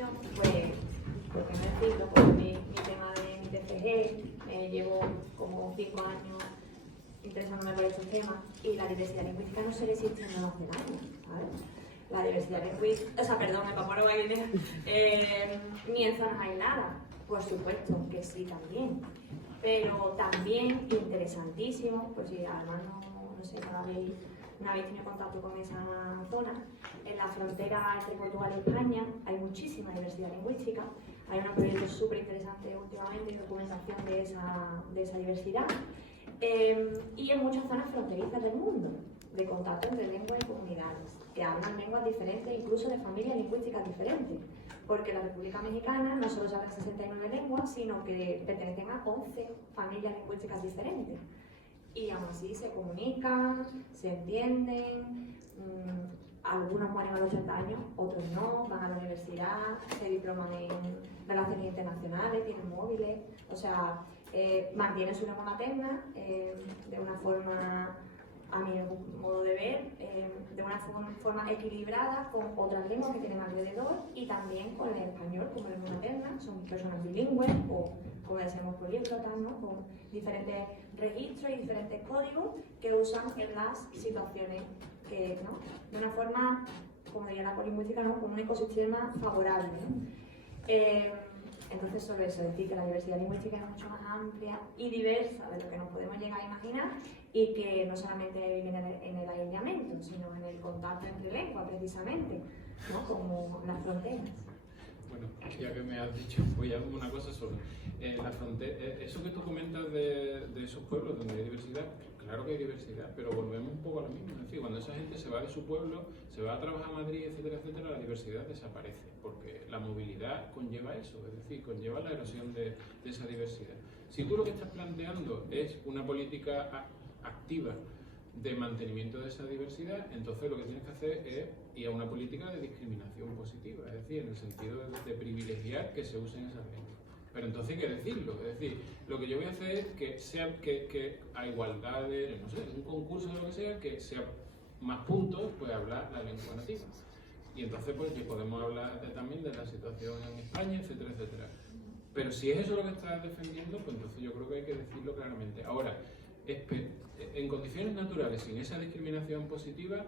formación, pues, ¿por qué no decirlo? Pues mi tema de mi TCG, llevo como 5 años interesándome por estos temas, y la diversidad lingüística no solo existe en Nueva Zelanda, ¿sabes? La diversidad lingüística, o sea, perdón, me paparo guaguinea, ni en zonas aisladas, por supuesto que sí también, pero también interesantísimo, pues si además no sé, no habéis tenido contacto con esa zona, en la frontera entre Portugal y España hay muchísima diversidad lingüística, hay unos proyectos súper interesantes últimamente de documentación de esa diversidad, y en muchas zonas fronterizas del mundo, de contacto entre lenguas y comunidades, que hablan lenguas diferentes, incluso de familias lingüísticas diferentes, porque en la República Mexicana no solo se hablan 69 lenguas, sino que pertenecen a 11 familias lingüísticas diferentes. Y aún así se comunican, se entienden, algunos mueren a los 80 años, otros no, van a la universidad, se diploman en relaciones internacionales, tienen móviles, o sea, mantienen su lengua materna de una forma, a mi modo de ver, de una forma equilibrada con otras lenguas que tienen alrededor y también con el español como lengua materna, son personas bilingües o, como decimos, políglotas, ¿no? Con diferentes registros y diferentes códigos que usan en las situaciones que, ¿no? De una forma, como diría la polilingüística, ¿no? Con un ecosistema favorable, ¿no? Entonces, sobre eso, decir que la diversidad lingüística es mucho más amplia y diversa de lo que nos podemos llegar a imaginar y que no solamente viene en el aislamiento, sino en el contacto entre lenguas, precisamente, ¿no? Como las fronteras. Bueno, ya que me has dicho, voy a decir una cosa sobre la frontera. Eso que tú comentas de esos pueblos donde hay diversidad, claro que hay diversidad, pero volvemos un poco a lo mismo. Es decir, cuando esa gente se va de su pueblo, se va a trabajar a Madrid, etcétera, etcétera, la diversidad desaparece, porque la movilidad conlleva eso, es decir, conlleva la erosión de esa diversidad. Si tú lo que estás planteando es una política activa de mantenimiento de esa diversidad, entonces lo que tienes que hacer es ir a una política de discriminación positiva, es decir, en el sentido de privilegiar que se usen esas lenguas. Pero entonces hay que decirlo, es decir, lo que yo voy a hacer es que a igualdad de, no sé, un concurso de lo que sea más puntos, pues hablar la lengua nativa. Y entonces pues que podemos hablar también de la situación en España, etcétera, etcétera. Pero si es eso lo que estás defendiendo, pues entonces yo creo que hay que decirlo claramente. Ahora, en condiciones naturales, sin esa discriminación positiva,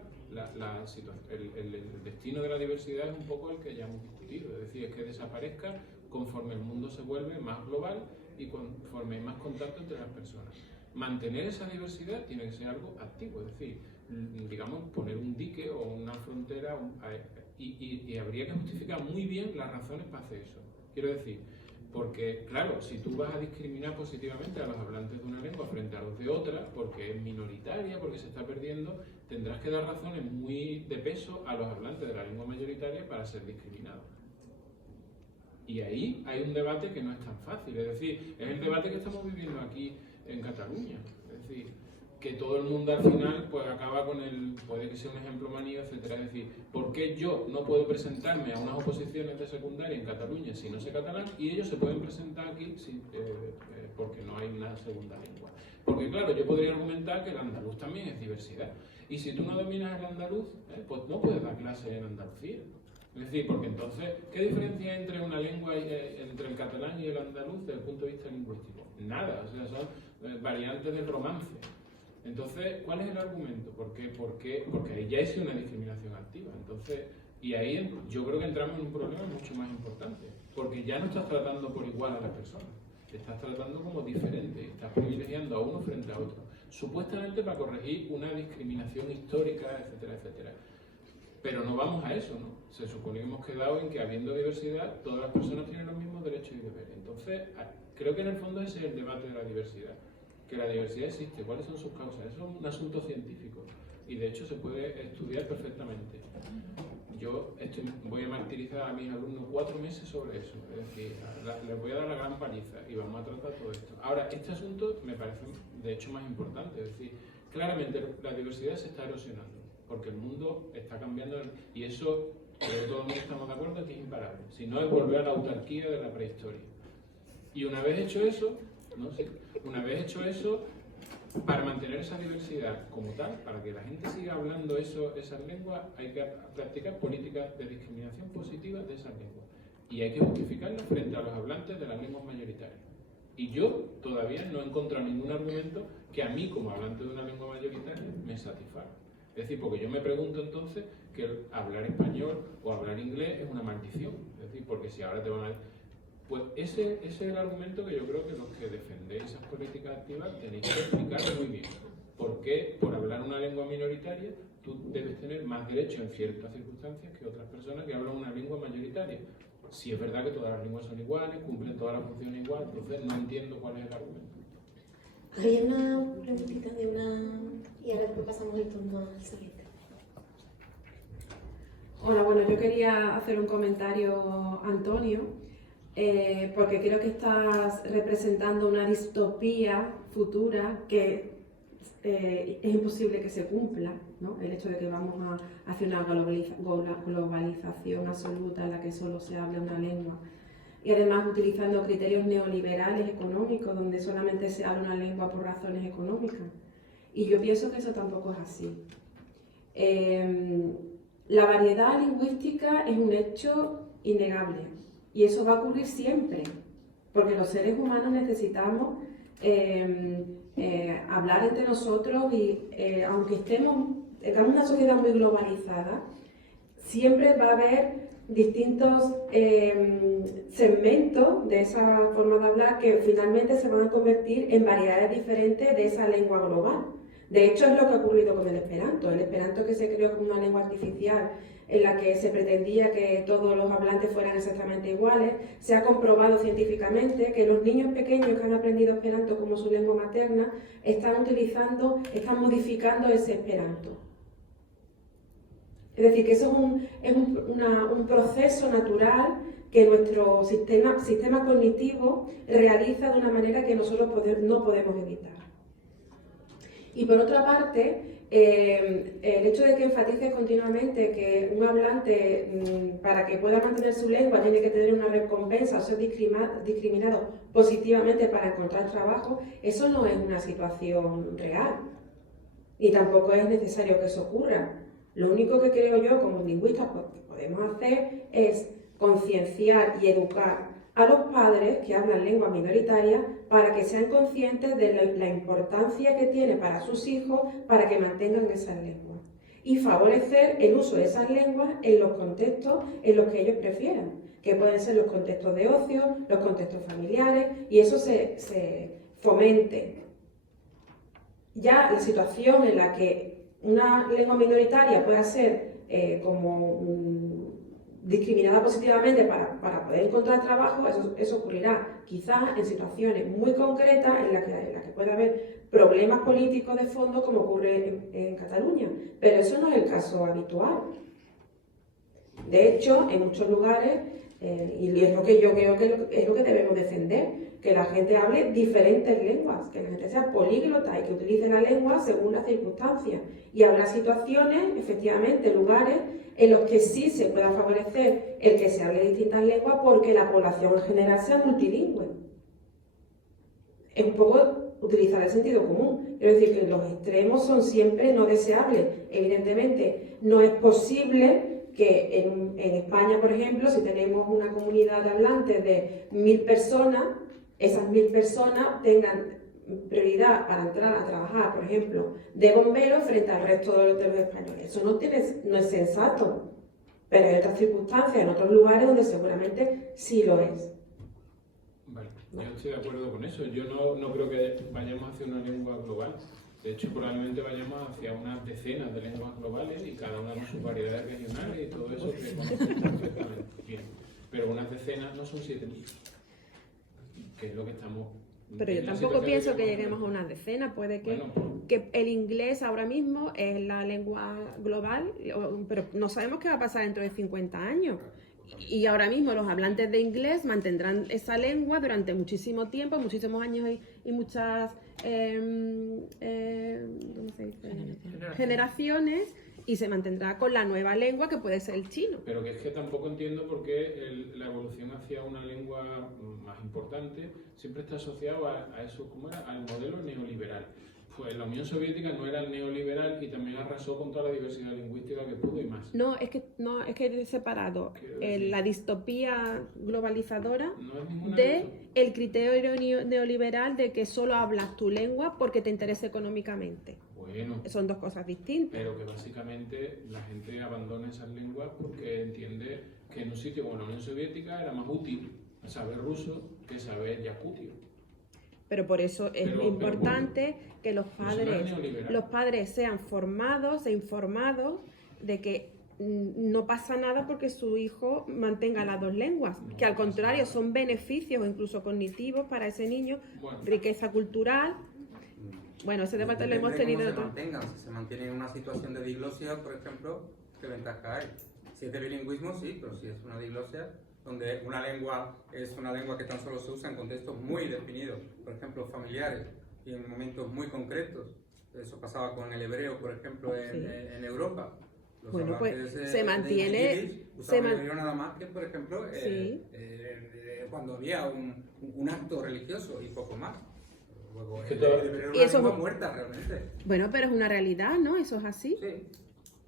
el destino de la diversidad es un poco el que ya hemos discutido, es decir, es que desaparezca conforme el mundo se vuelve más global y conforme hay más contacto entre las personas. Mantener esa diversidad tiene que ser algo activo, es decir, digamos, poner un dique o una frontera y habría que justificar muy bien las razones para hacer eso. Quiero decir, porque, claro, si tú vas a discriminar positivamente a los hablantes de una lengua frente a los de otra, porque es minoritaria, porque se está perdiendo, tendrás que dar razones muy de peso a los hablantes de la lengua mayoritaria para ser discriminados. Y ahí hay un debate que no es tan fácil, es decir, es el debate que estamos viviendo aquí en Cataluña. Es decir, que todo el mundo al final pues acaba con puede que sea un ejemplo manío, etcétera. Es decir, ¿por qué yo no puedo presentarme a unas oposiciones de secundaria en Cataluña si no sé catalán y ellos se pueden presentar aquí porque no hay una segunda lengua? Porque claro, yo podría argumentar que el andaluz también es diversidad. Y si tú no dominas el andaluz, pues no puedes dar clase en Andalucía. Es decir, porque entonces, ¿qué diferencia hay entre una lengua, entre el catalán y el andaluz desde el punto de vista lingüístico? Nada, o sea, son variantes del romance. Entonces, ¿cuál es el argumento? ¿Por qué? Porque ahí ya es una discriminación activa. Entonces, y ahí yo creo que entramos en un problema mucho más importante, porque ya no estás tratando por igual a las personas, te estás tratando como diferente, estás privilegiando a uno frente a otro, supuestamente para corregir una discriminación histórica, etcétera, etcétera. Pero no vamos a eso, ¿no? Se supone que hemos quedado en que habiendo diversidad, todas las personas tienen los mismos derechos y deberes. Entonces, creo que en el fondo ese es el debate de la diversidad. Que la diversidad existe, ¿cuáles son sus causas? Eso es un asunto científico y de hecho se puede estudiar perfectamente. Yo voy a martirizar a mis alumnos 4 meses sobre eso, es decir, les voy a dar la gran paliza y vamos a tratar todo esto. Ahora, este asunto me parece de hecho más importante, es decir, claramente la diversidad se está erosionando porque el mundo está cambiando y eso, creo que todos estamos de acuerdo, que es imparable. Si no, es volver a la autarquía de la prehistoria. Y una vez hecho eso, ¿no? Sí. Una vez hecho eso, para mantener esa diversidad como tal, para que la gente siga hablando esas lenguas, hay que practicar políticas de discriminación positiva de esas lenguas. y hay que justificarla frente a los hablantes de las lenguas mayoritarias. Y yo todavía no he encontrado ningún argumento que a mí, como hablante de una lengua mayoritaria, me satisfaga. Es decir, porque yo me pregunto entonces que hablar español o hablar inglés es una maldición. Es decir, porque si ahora te van a... Pues ese es el argumento que yo creo que los que defendéis esas políticas activas tenéis que explicar muy bien. ¿Por qué, por hablar una lengua minoritaria, tú debes tener más derecho en ciertas circunstancias que otras personas que hablan una lengua mayoritaria? Si es verdad que todas las lenguas son iguales, cumplen todas las funciones igual, entonces no entiendo cuál es el argumento. Hay una preguntita de una... Y ahora después pasamos el turno al siguiente. Hola, bueno, yo quería hacer un comentario, Antonio, porque creo que estás representando una distopía futura que es imposible que se cumpla, ¿no? El hecho de que vamos hacia una globalización absoluta en la que solo se habla una lengua y además utilizando criterios neoliberales económicos donde solamente se habla una lengua por razones económicas. Y yo pienso que eso tampoco es así. La variedad lingüística es un hecho innegable y eso va a ocurrir siempre, porque los seres humanos necesitamos hablar entre nosotros y aunque tengamos una sociedad muy globalizada, siempre va a haber distintos segmentos de esa forma de hablar que finalmente se van a convertir en variedades diferentes de esa lengua global. De hecho, es lo que ha ocurrido con el esperanto. El esperanto, que se creó como una lengua artificial en la que se pretendía que todos los hablantes fueran exactamente iguales, se ha comprobado científicamente que los niños pequeños que han aprendido esperanto como su lengua materna están modificando ese esperanto. Es decir, que eso es un proceso natural que nuestro sistema cognitivo realiza de una manera que nosotros no podemos evitar. Y por otra parte, el hecho de que enfatices continuamente que un hablante, para que pueda mantener su lengua, tiene que tener una recompensa o ser discriminado positivamente para encontrar trabajo, eso no es una situación real. Y tampoco es necesario que eso ocurra. Lo único que creo yo, como lingüistas, que podemos hacer es concienciar y educar a los padres que hablan lengua minoritaria para que sean conscientes de la importancia que tiene para sus hijos para que mantengan esas lenguas y favorecer el uso de esas lenguas en los contextos en los que ellos prefieran, que pueden ser los contextos de ocio, los contextos familiares, y eso se fomente. Ya la situación en la que una lengua minoritaria pueda ser discriminada positivamente para poder encontrar trabajo, eso ocurrirá quizás en situaciones muy concretas en las que puede haber problemas políticos de fondo, como ocurre en Cataluña, pero eso no es el caso habitual. De hecho, en muchos lugares, y es lo que yo creo que es lo que debemos defender, que la gente hable diferentes lenguas, que la gente sea políglota y que utilice la lengua según las circunstancias. Y habrá situaciones, efectivamente, lugares en los que sí se pueda favorecer el que se hable distintas lenguas porque la población en general sea multilingüe. Es un poco utilizar el sentido común. Quiero decir que los extremos son siempre no deseables. Evidentemente, no es posible que en España, por ejemplo, si tenemos una comunidad de hablantes de 1000 personas, esas 1000 personas tengan prioridad para entrar a trabajar, por ejemplo, de bomberos frente al resto de los españoles. Eso no es sensato, pero hay otras circunstancias en otros lugares donde seguramente sí lo es. Vale, yo estoy de acuerdo con eso. Yo no creo que vayamos hacia una lengua global. De hecho, probablemente vayamos hacia unas decenas de lenguas globales y cada una con sus variedades regionales y todo eso que conocemos perfectamente bien. Pero unas decenas no son 7000, que es lo que estamos... Pero yo tampoco pienso que lleguemos a unas decenas. Puede que el inglés ahora mismo es la lengua global, pero no sabemos qué va a pasar dentro de 50 años. Y ahora mismo los hablantes de inglés mantendrán esa lengua durante muchísimo tiempo, muchísimos años y muchas ¿cómo se dice? Generaciones, y se mantendrá con la nueva lengua que puede ser el chino. Pero que es que tampoco entiendo por qué la evolución hacia una lengua más importante siempre está asociada a eso, ¿cómo era? Al modelo neoliberal. Pues la Unión Soviética no era neoliberal y también arrasó con toda la diversidad lingüística que pudo y más. No, es que he separado la distopía globalizadora No es ninguna de el criterio neoliberal de que solo hablas tu lengua porque te interesa económicamente. Bueno, Son dos cosas distintas. pero que básicamente la gente abandona esas lenguas porque entiende que en un sitio como la Unión Soviética era más útil saber ruso que saber yakutio. Pero por eso es Pero importante bueno, que eso no es neoliberal. los padres sean formados e informados de que no pasa nada porque su hijo mantenga las dos lenguas, No que al pasa contrario nada. son beneficios incluso cognitivos para ese niño, Bueno. riqueza cultural. Bueno, ese debate lo hemos Depende tenido. cómo se mantengan. Si se mantienen en una situación de diglosia, por ejemplo, ¿qué ventaja hay? Si es de bilingüismo, sí, pero si es una diglosia, donde una lengua es una lengua que tan solo se usa en contextos muy definidos, por ejemplo, familiares, y en momentos muy concretos. Eso pasaba con el hebreo, por ejemplo, en Europa. Los Bueno, pues, hablantes se mantiene- yiddish usaban el hebreo nada más que, por ejemplo, Sí. cuando había un acto religioso y poco más. Luego, Es que el todo- hebreo era Y una eso- lengua muerta realmente. Bueno, pero es una realidad, ¿no? Eso es así. Sí.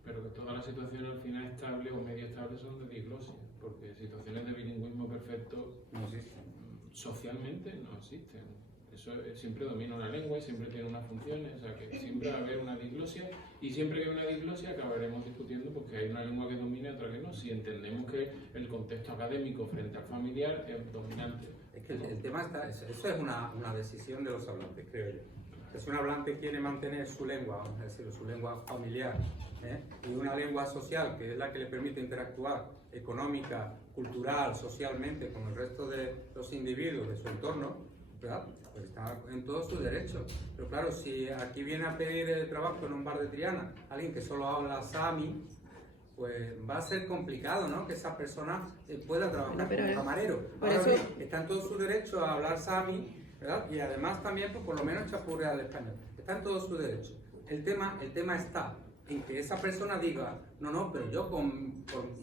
Pero que todas las situaciones al final estables o medio estables son de diglosia, porque situaciones de bilingüismo perfecto No existe. socialmente no existen. Eso siempre domina una lengua y siempre tiene unas funciones, o sea que siempre va a haber una diglosia y siempre que hay una diglosia acabaremos discutiendo porque hay una lengua que domina y otra que no, si entendemos que el contexto académico frente al familiar es dominante. Es que el tema está, eso es una decisión de los hablantes, creo yo. Si un hablante quiere mantener su lengua, vamos a decirlo, su lengua familiar, y una lengua social, que es la que le permite interactuar económica, cultural, socialmente con el resto de los individuos de su entorno, ¿verdad? Pues está en todo su derecho. Pero claro, si aquí viene a pedir trabajo en un bar de Triana alguien que solo habla sami, pues va a ser complicado, ¿no? Que esa persona pueda trabajar Bueno, pero como camarero. por Ahora eso- bien, está en todo su derecho a hablar sami, ¿verdad? Y además también, pues por lo menos chapurrear al español. Está en todo su derecho. El tema está en que esa persona diga, no, pero yo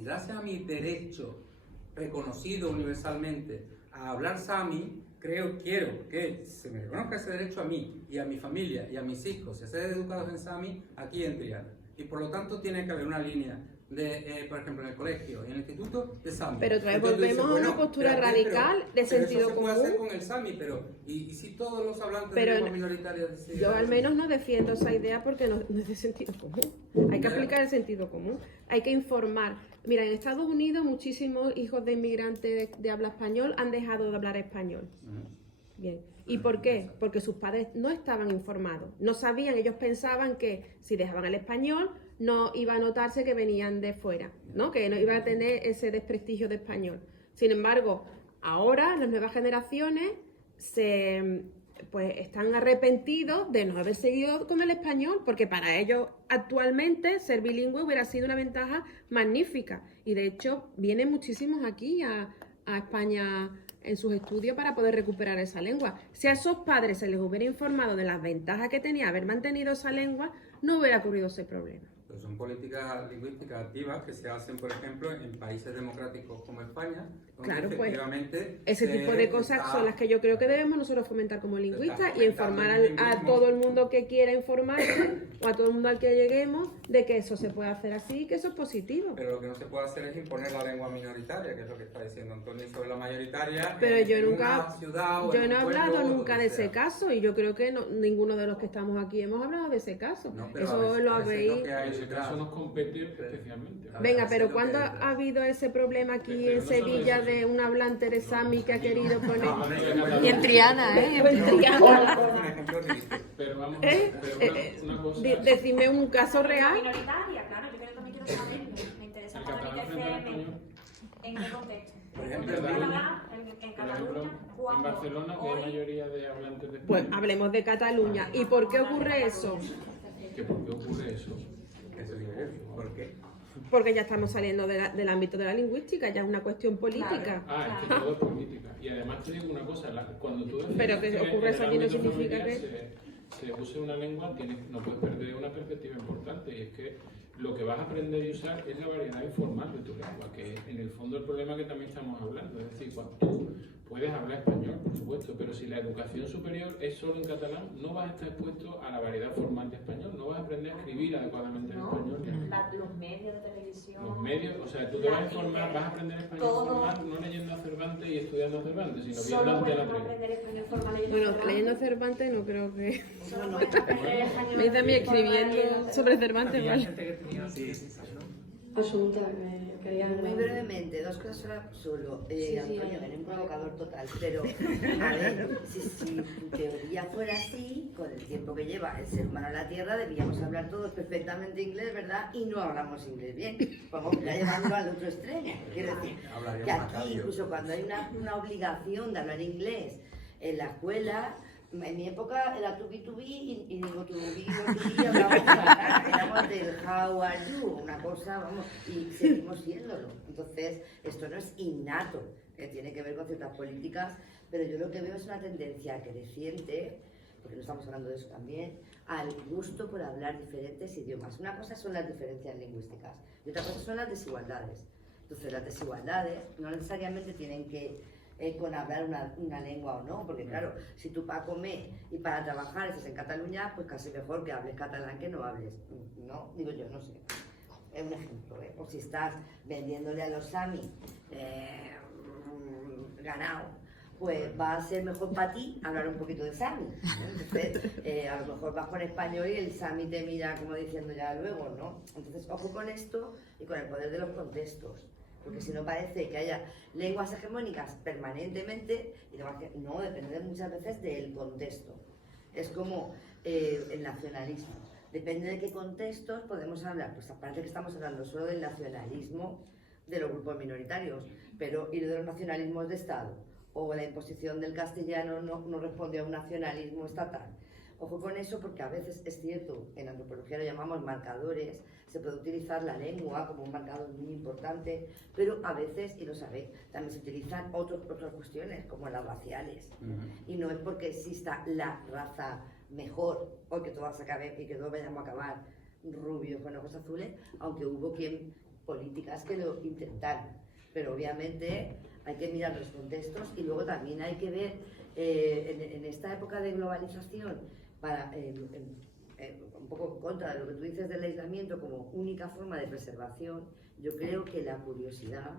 gracias a mi derecho reconocido universalmente a hablar sami, quiero que se me reconozca ese derecho a mí y a mi familia y a mis hijos y a ser educados en sami aquí en Triana. Y por lo tanto tiene que haber una línea de, por ejemplo, en el colegio y en el instituto de sami. Pero otra vez Entonces tú dices, volvemos a una postura radical de pero sentido eso se puede común. hacer con el sami, pero ¿y si todos los hablantes Pero de lenguas minoritarias deciden? Yo al menos no defiendo esa idea porque no es de sentido común. Hay que aplicar el sentido común. Hay que informar. Mira, en Estados Unidos muchísimos hijos de inmigrantes de habla español han dejado de hablar español. Bien. ¿Y por qué? Porque sus padres no estaban informados. No sabían, ellos pensaban que si dejaban el español no iba a notarse que venían de fuera, ¿no? Que no iba a tener ese desprestigio de español. Sin embargo, ahora las nuevas generaciones pues están arrepentidos de no haber seguido con el español, porque para ellos actualmente ser bilingüe hubiera sido una ventaja magnífica. Y de hecho vienen muchísimos aquí a España en sus estudios para poder recuperar esa lengua. Si a esos padres se les hubiera informado de las ventajas que tenía haber mantenido esa lengua, no hubiera ocurrido ese problema. Pero son políticas lingüísticas activas que se hacen, por ejemplo, en países democráticos como España, donde Claro, pues, efectivamente ese tipo de cosas son las que yo creo que debemos nosotros fomentar como lingüistas y informar a todo el mundo que quiera informarse o a todo el mundo al que lleguemos de que eso se puede hacer así y que eso es positivo. Pero lo que no se puede hacer es imponer la lengua minoritaria, que es lo que está diciendo Antonio sobre la mayoritaria. Pero en yo una nunca, ciudad o yo en no he un pueblo hablado o nunca donde de sea. ese caso y yo creo que ninguno de los que estamos aquí hemos hablado de ese caso. No, pero Eso lo a veces habéis... lo que hay En ese detrás- caso nos compete especialmente. Venga, Eso pero es lo ¿cuándo que- ha habido ese problema aquí Pero en no solo Sevilla eso, de un hablante de Sami que ha querido poner... Y en Triana, ¿eh? En Triana. Un ejemplo triste. Pero vamos, ¿Eh? pero una cosa... Decidme un caso real. Minoritaria, claro, yo también quiero saberlo. Me interesa El saber catalán qué frente al FM, español. en qué contexto. Por ejemplo, En en Málaga, en Por ejemplo, Cataluña, en cuando Barcelona, que hay hoy mayoría de hablantes de Pues español. hablemos de Cataluña. ¿Y por qué ocurre eso? ¿Que ¿Por qué ocurre eso? Eso digo yo. ¿Por qué? Porque ya estamos saliendo del ámbito de la lingüística, ya es una cuestión política. Ah, es que todo es política. Y además te digo una cosa, cuando tú decides Pero que ocurre en eso el aquí no ámbito significa familiar se use una lengua, no puedes perder una perspectiva importante, y es que lo que vas a aprender y usar es la variedad informal de tu lengua, que es en el fondo el problema que también estamos hablando. Es decir, cuando tú puedes hablar español, por supuesto, supuesto, pero si la educación superior es solo en catalán, no vas a estar expuesto a la variedad formal de español, no vas a aprender a escribir adecuadamente en español. Los medios de televisión. Los medios, o sea, tú te vas a informar, vas a aprender español formal no leyendo a Cervantes y estudiando a Cervantes, sino viendo Solo Antena podemos 3. aprender español formal leyendo Bueno, Cervantes. leyendo Cervantes no creo que... Solo podemos aprender español Me dice a mí formal escribiendo leyendo sobre Cervantes, Había vale. gente que tenía Asunta, quería Muy brevemente, dos cosas solo. Antonio, eres un provocador total, pero a ver, si en teoría fuera así, con el tiempo que lleva el ser humano en la Tierra, deberíamos hablar todos perfectamente inglés, ¿verdad? Y no hablamos inglés bien. Vamos a llevarlo al otro extremo. Quiero decir, que aquí, incluso cuando hay una obligación de hablar inglés en la escuela, en mi época era to be y digo to be, hablábamos catalán, éramos del how are you, una cosa, vamos, y seguimos siéndolo. Entonces, esto no es innato, que tiene que ver con ciertas políticas, pero yo lo que veo es una tendencia creciente, porque no estamos hablando de eso también, al gusto por hablar diferentes idiomas. Una cosa son las diferencias lingüísticas y otra cosa son las desigualdades. Entonces, las desigualdades no necesariamente tienen que con hablar una lengua o no, porque claro, si tú para comer y para trabajar estás en Cataluña, pues casi mejor que hables catalán que no hables, ¿no? Digo yo, no sé, es un ejemplo, ¿eh? O si estás vendiéndole a los sami ganado, pues va a ser mejor para ti hablar un poquito de sami, ¿no? Entonces, a lo mejor vas con español y el sami te mira como diciendo ya luego, ¿no? Entonces, ojo con esto y con el poder de los contextos. Porque si no parece que haya lenguas hegemónicas permanentemente, y no, depende muchas veces del contexto. Es como el nacionalismo. Depende de qué contextos podemos hablar. Pues aparte que estamos hablando solo del nacionalismo de los grupos minoritarios, pero y de los nacionalismos de Estado, o la imposición del castellano no responde a un nacionalismo estatal. Ojo con eso porque a veces es cierto, en antropología lo llamamos marcadores, se puede utilizar la lengua como un marcador muy importante, pero a veces, y lo sabéis, también se utilizan otras cuestiones como las raciales. Y no es porque exista la raza mejor o que todas acaben y que todos vayamos a acabar rubios con ojos azules, aunque hubo políticas que lo intentaron. Pero obviamente hay que mirar los contextos y luego también hay que ver en esta época de globalización, un poco en contra de lo que tú dices del aislamiento como única forma de preservación, yo creo que la curiosidad,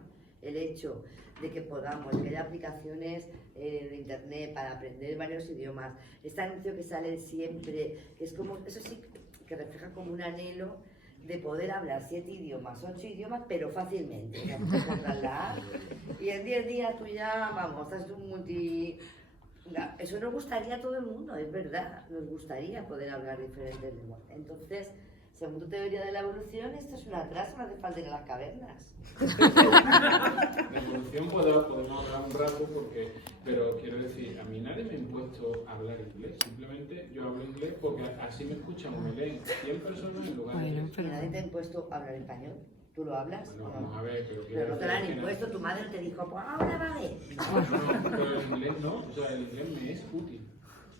el hecho de que que haya aplicaciones de internet para aprender varios idiomas, este anuncio que sale siempre, que es como, eso sí que refleja como un anhelo de poder hablar 7 idiomas, 8 idiomas, pero fácilmente. O sea, tú te compras la app y en 10 días tú ya, vamos, estás un multi... Eso nos gustaría a todo el mundo, es verdad, nos gustaría poder hablar diferentes lenguas. Entonces, según tu teoría de la evolución, esto es un atraso, no hace falta ir a las cavernas. La evolución podemos hablar un rato, pero quiero decir, a mí nadie me ha impuesto hablar inglés, simplemente yo hablo inglés porque así me escuchan o me leen 100 personas en lugar de 10. ¿Y nadie te ha impuesto hablar español? ¿Tú lo hablas? Bueno, ¿o no? vamos a ver, Pero no te lo han impuesto, tu madre te dijo, pues ahora vale. No, pero el inglés no, o sea, el inglés me es útil.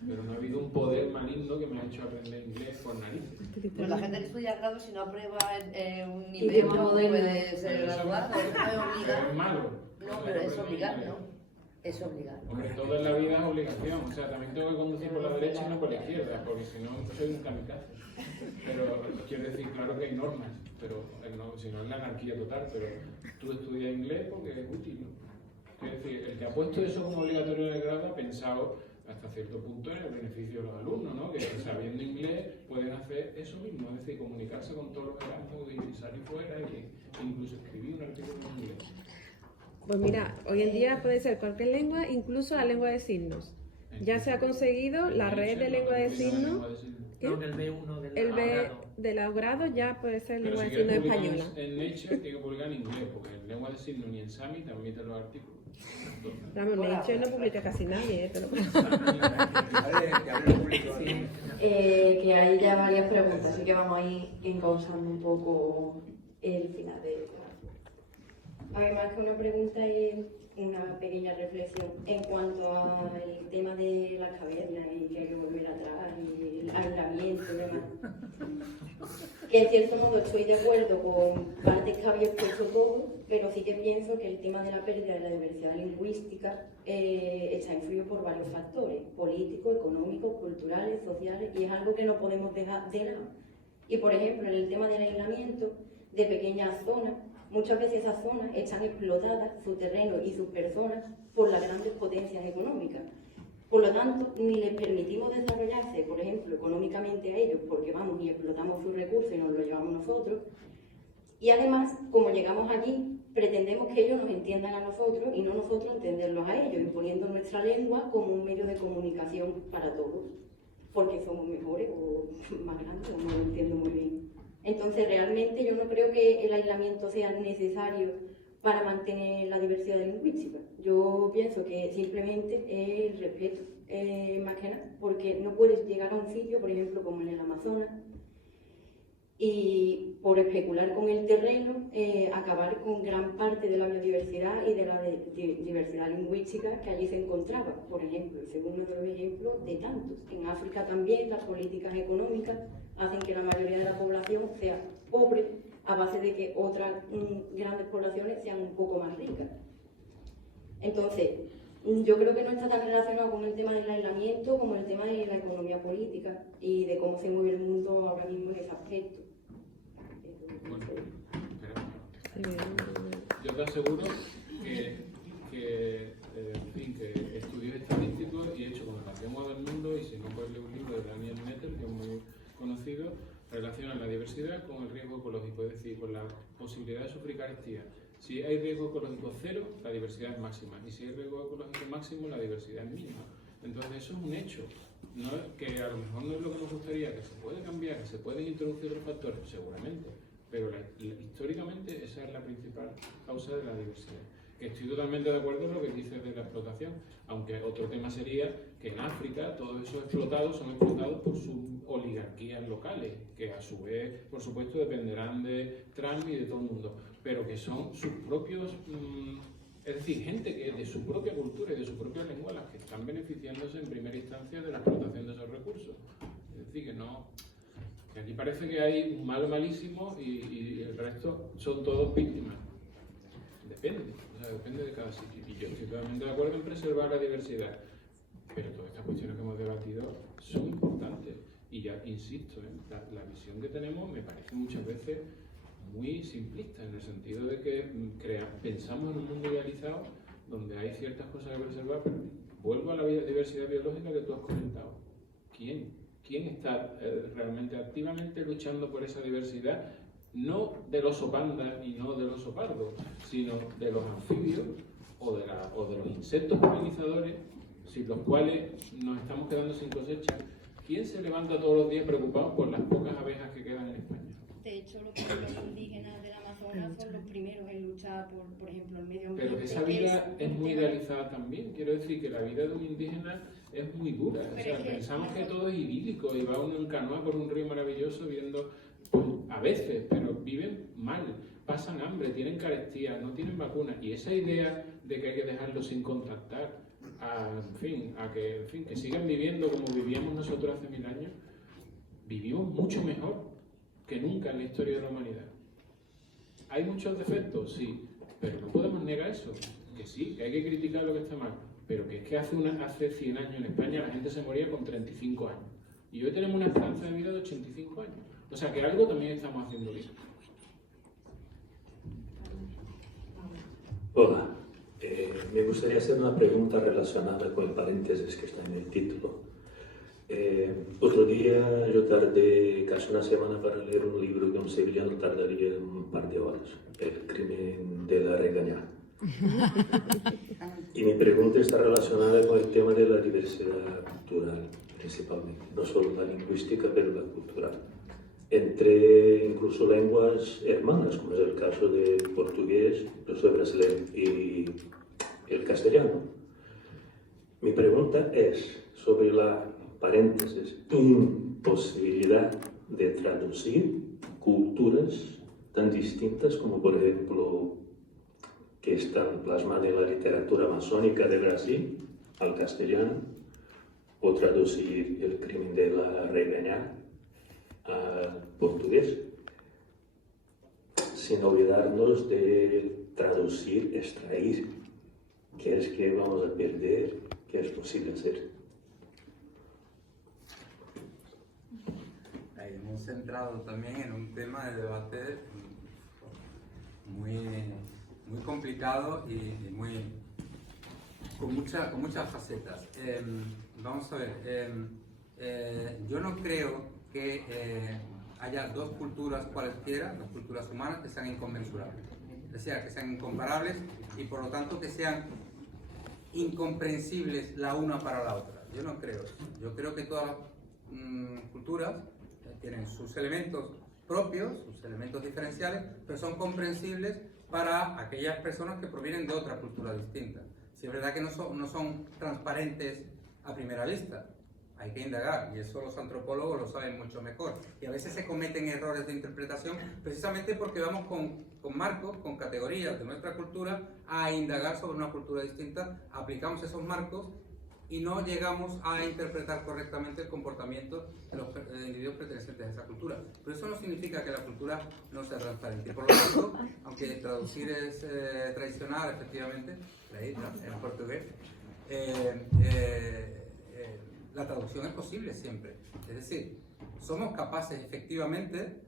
Pero no ha habido un poder maligno que me ha hecho aprender inglés por narices. Pues la gente que estudia grado, si no aprueba un nivel, Idioma no moderno. puede ser graduado. No es Pero es obligado. malo. No, pero es obligado, ¿no? Es obligado. Hombre, todo en la vida es obligación. O sea, también tengo que conducir por la derecha y no por la izquierda, porque si no, soy un kamikaze. Pero quiero decir, claro que hay normas, pero si no es la anarquía total. Pero tú estudias inglés porque es útil, ¿no? Quiero decir, el que ha puesto eso como obligatorio en el grado ha pensado hasta cierto punto en el beneficio de los alumnos, ¿no? Que sabiendo inglés pueden hacer eso mismo, es decir, comunicarse con todos los Erasmus y salir fuera e incluso escribir un artículo en inglés. Pues mira, hoy en día puede ser cualquier lengua, incluso la lengua de signos. Ya se ha conseguido la red de lengua de signos. ¿Qué? No, el B1 del El B grado. de grado ya puede ser Pero lengua si de signos quieres publicar española. en Nature, tiene que publicar en inglés, porque en lengua de signos ni en Sami te admiten los artículos. Vamos, Nature no publica casi nadie, pero... Que hay ya varias preguntas, así que vamos a ir encauzando un poco el final de... Además que una pregunta y una pequeña reflexión en cuanto al tema de las cavernas y que hay que volver atrás y el aislamiento y demás. que en cierto modo estoy de acuerdo con partes que había expuesto todo, pero sí que pienso que el tema de la pérdida de la diversidad lingüística está influido por varios factores, políticos, económicos, culturales, sociales, y es algo que no podemos dejar de lado. Y por ejemplo, en el tema del aislamiento de pequeñas zonas, muchas veces esas zonas están explotadas, su terreno y sus personas, por las grandes potencias económicas. Por lo tanto, ni les permitimos desarrollarse, por ejemplo, económicamente a ellos, porque vamos y explotamos sus recursos y nos los llevamos nosotros. Y además, como llegamos allí, pretendemos que ellos nos entiendan a nosotros y no nosotros entenderlos a ellos, imponiendo nuestra lengua como un medio de comunicación para todos, porque somos mejores o más grandes, o no lo entiendo muy bien. Entonces, realmente yo no creo que el aislamiento sea necesario para mantener la diversidad lingüística. Yo pienso que simplemente es el respeto, más que nada, porque no puedes llegar a un sitio, por ejemplo, como en el Amazonas, y por especular con el terreno, acabar con gran parte de la biodiversidad y de la diversidad lingüística que allí se encontraba. Por ejemplo, ese es uno de los ejemplos de tantos. En África también las políticas económicas hacen que la mayoría de la población sea pobre, a base de que otras grandes poblaciones sean un poco más ricas. Entonces, yo creo que no está tan relacionado con el tema del aislamiento como el tema de la economía política y de cómo se mueve el mundo ahora mismo en ese aspecto. Bueno, yo te aseguro que estudios estadísticos y he hecho con las lenguas del mundo, y si no, pues leo un libro de Daniel Metter, que es muy conocido, relacionan la diversidad con el riesgo ecológico, es decir, con la posibilidad de sufrir carestía. Si hay riesgo ecológico cero, la diversidad es máxima, y si hay riesgo ecológico máximo, la diversidad es mínima. Entonces eso es un hecho, ¿no? Que a lo mejor no es lo que nos gustaría, que se puede cambiar, que se pueden introducir otros factores, seguramente, pero históricamente esa es la principal causa de la diversidad. Que estoy totalmente de acuerdo con lo que dices de la explotación, aunque otro tema sería que en África todos esos explotados son explotados por sus oligarquías locales, que a su vez, por supuesto, dependerán de Trump y de todo el mundo, pero que son sus propios, es decir, gente que de su propia cultura y de su propia lengua las que están beneficiándose en primera instancia de la explotación de esos recursos. Es decir, que aquí parece que hay un malo malísimo y el resto son todos víctimas. Depende, depende de cada sitio. Y yo estoy totalmente de acuerdo en preservar la diversidad, pero todas estas cuestiones que hemos debatido son importantes. Y ya insisto, la visión que tenemos me parece muchas veces muy simplista, en el sentido de que pensamos en un mundo idealizado donde hay ciertas cosas que preservar, pero vuelvo a la diversidad biológica que tú has comentado. ¿Quién está realmente activamente luchando por esa diversidad? No del oso panda y no del oso pardo, sino de los anfibios o de los insectos polinizadores, sin los cuales nos estamos quedando sin cosecha. ¿Quién se levanta todos los días preocupado por las pocas abejas que quedan en España? De hecho, los indígenas del Amazonas son los primeros en luchar por ejemplo, el medio ambiente. Pero que esa vida es muy idealizada también. Quiero decir que la vida de un indígena es muy dura. O sea, pensamos que todo es idílico y va uno en canoa por un río maravilloso viendo, pues, a veces, pero viven mal, pasan hambre, tienen carestía, no tienen vacunas. Y esa idea de que hay que dejarlos sin contactar, que sigan viviendo como vivíamos nosotros hace 1000 años, vivimos mucho mejor que nunca en la historia de la humanidad. ¿Hay muchos defectos? Sí, pero no podemos negar eso. Que sí, que hay que criticar lo que está mal, pero que es que hace 100 años en España la gente se moría con 35 años. Y hoy tenemos una esperanza de vida de 85 años. O sea que algo también estamos haciendo bien. Hola, me gustaría hacer una pregunta relacionada con el paréntesis que está en el título. Otro día yo tardé casi una semana para leer un libro que un sevillano tardaría un par de horas, El crimen de la regañada. Y mi pregunta está relacionada con el tema de la diversidad cultural, principalmente, no solo la lingüística, pero la cultural. Entre incluso lenguas hermanas, como es el caso del portugués, yo soy brasileño, y el castellano. Mi pregunta es sobre la paréntesis, imposibilidad de traducir culturas tan distintas como, por ejemplo, que están plasmadas en la literatura amazónica de Brasil al castellano, o traducir El crimen de la regañada al portugués. sin olvidarnos de traducir, extraer, qué es que vamos a perder, qué es posible hacer. Ahí hemos centrado también en un tema de debate muy complicado y con muchas facetas. Vamos a ver, yo no creo que haya dos culturas cualesquiera, dos culturas humanas, que sean inconmensurables, es decir, que sean incomparables y por lo tanto que sean incomprensibles la una para la otra. Yo no creo eso. Yo creo que todas las culturas tienen sus elementos propios, sus elementos diferenciales, pero son comprensibles para aquellas personas que provienen de otra cultura distinta. Si es verdad que no son transparentes a primera vista, hay que indagar, y eso los antropólogos lo saben mucho mejor. Y a veces se cometen errores de interpretación precisamente porque vamos con marcos, con categorías de nuestra cultura a indagar sobre una cultura distinta, aplicamos esos marcos y no llegamos a interpretar correctamente el comportamiento de los individuos pertenecientes a esa cultura. Pero eso no significa que la cultura no sea transparente. Por lo tanto, aunque traducir es tradicional, efectivamente, en portugués, la traducción es posible siempre. Es decir, somos capaces efectivamente,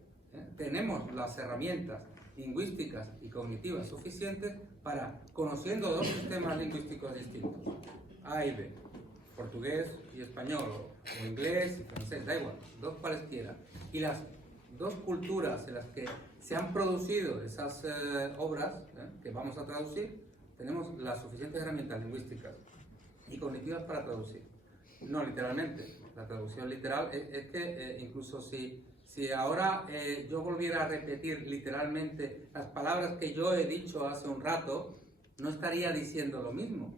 tenemos las herramientas lingüísticas y cognitivas suficientes para, conociendo dos sistemas lingüísticos distintos, A y B, portugués y español, o inglés y francés, da igual, dos cualesquiera, y las dos culturas en las que se han producido esas obras que vamos a traducir, tenemos las suficientes herramientas lingüísticas y cognitivas para traducir. No literalmente, la traducción literal es que incluso si ahora yo volviera a repetir literalmente las palabras que yo he dicho hace un rato, no estaría diciendo lo mismo.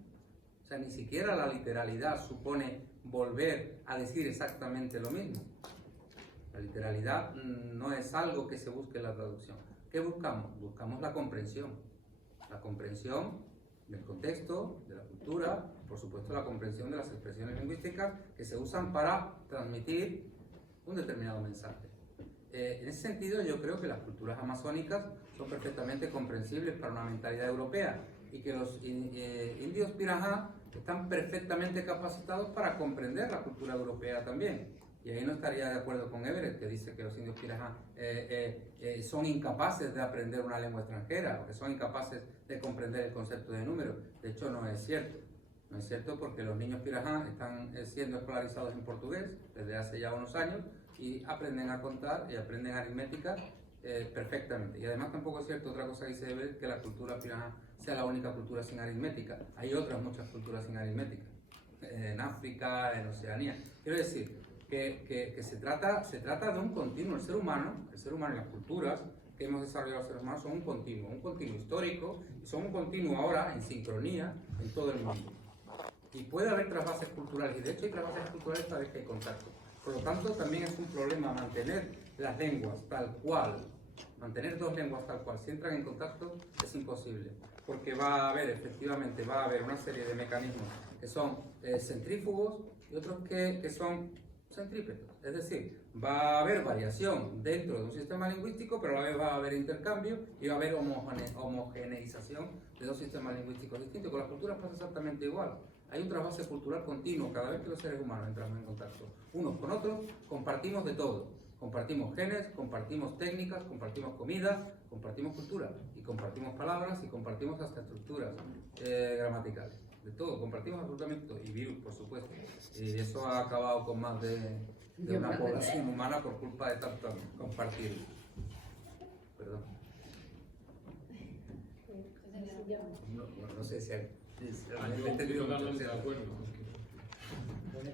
O sea, ni siquiera la literalidad supone volver a decir exactamente lo mismo. La literalidad no es algo que se busque en la traducción. ¿Qué buscamos? Buscamos la comprensión. La comprensión del contexto, de la cultura, por supuesto la comprensión de las expresiones lingüísticas que se usan para transmitir un determinado mensaje. En ese sentido, yo creo que las culturas amazónicas son perfectamente comprensibles para una mentalidad europea y que los indios Pirahã están perfectamente capacitados para comprender la cultura europea también. Y ahí no estaría de acuerdo con Everett, que dice que los indios Pirahã son incapaces de aprender una lengua extranjera, o que son incapaces de comprender el concepto de número. De hecho, no es cierto. No es cierto porque los niños Pirahã están siendo escolarizados en portugués desde hace ya unos años y aprenden a contar y aprenden aritmética perfectamente. Y además tampoco es cierto, otra cosa que dice Everett, que la cultura Pirahã sea la única cultura sin aritmética. Hay otras muchas culturas sin aritmética, en África, en Oceanía. Quiero decir que se trata de un continuo. El ser humano y las culturas que hemos desarrollado los seres humanos son un continuo histórico, y son un continuo ahora en sincronía en todo el mundo. Y puede haber trasvases culturales, y de hecho hay trasvases culturales cada vez que hay contacto. Por lo tanto, también es un problema mantener las lenguas tal cual, mantener dos lenguas tal cual, si entran en contacto es imposible, porque efectivamente va a haber una serie de mecanismos que son centrífugos y otros que son centrípetos. Es decir, va a haber variación dentro de un sistema lingüístico, pero a la vez va a haber intercambio y va a haber homogeneización de dos sistemas lingüísticos distintos. Con las culturas pasa exactamente igual. Hay un trasvase cultural continuo cada vez que los seres humanos entramos en contacto unos con otros. Compartimos de todo. Compartimos genes, compartimos técnicas, compartimos comida, compartimos cultura, y compartimos palabras, y compartimos hasta estructuras gramaticales. De todo, compartimos absolutamente todo. Y virus, por supuesto. Y eso ha acabado con más de una población humana por culpa de tanto compartir. Perdón. No sé si hay... Yo totalmente de acuerdo.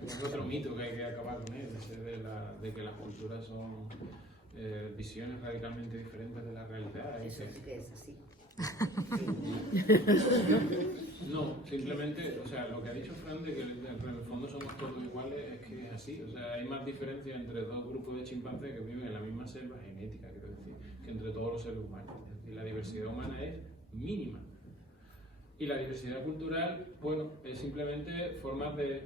Es otro mito que hay que acabar con él, ese de que las culturas son visiones radicalmente diferentes de la realidad. Eso sí que es así. No, simplemente, o sea, lo que ha dicho Fran de que en el fondo somos todos iguales es que es así. O sea, hay más diferencia entre dos grupos de chimpancés que viven en la misma selva genética, quiero decir, que entre todos los seres humanos. Es decir, la diversidad humana es mínima. Y la diversidad cultural, bueno, es simplemente formas de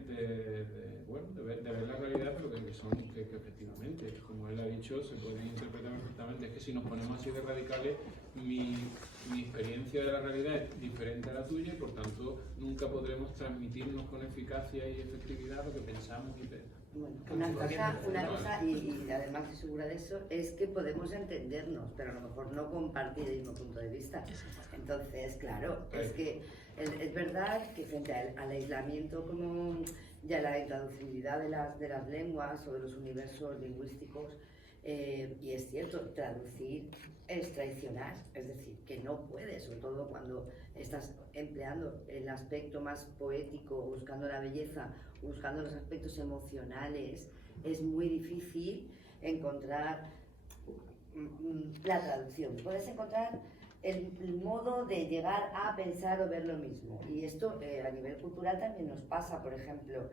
ver la realidad, pero que efectivamente, como él ha dicho, se pueden interpretar perfectamente. Es que si nos ponemos así de radicales, mi experiencia de la realidad es diferente a la tuya y por tanto nunca podremos transmitirnos con eficacia y efectividad lo que pensamos y Bueno, una cosa y además estoy segura de eso, es que podemos entendernos, pero a lo mejor no compartir el mismo punto de vista. Entonces, claro, es que es verdad que frente al aislamiento como ya la intraducibilidad de las lenguas o de los universos lingüísticos, y es cierto, traducir es traicionar, es decir, que no puedes, sobre todo cuando estás empleando el aspecto más poético, buscando la belleza, buscando los aspectos emocionales, es muy difícil encontrar la traducción. Puedes encontrar el modo de llegar a pensar o ver lo mismo. Y esto a nivel cultural también nos pasa, por ejemplo,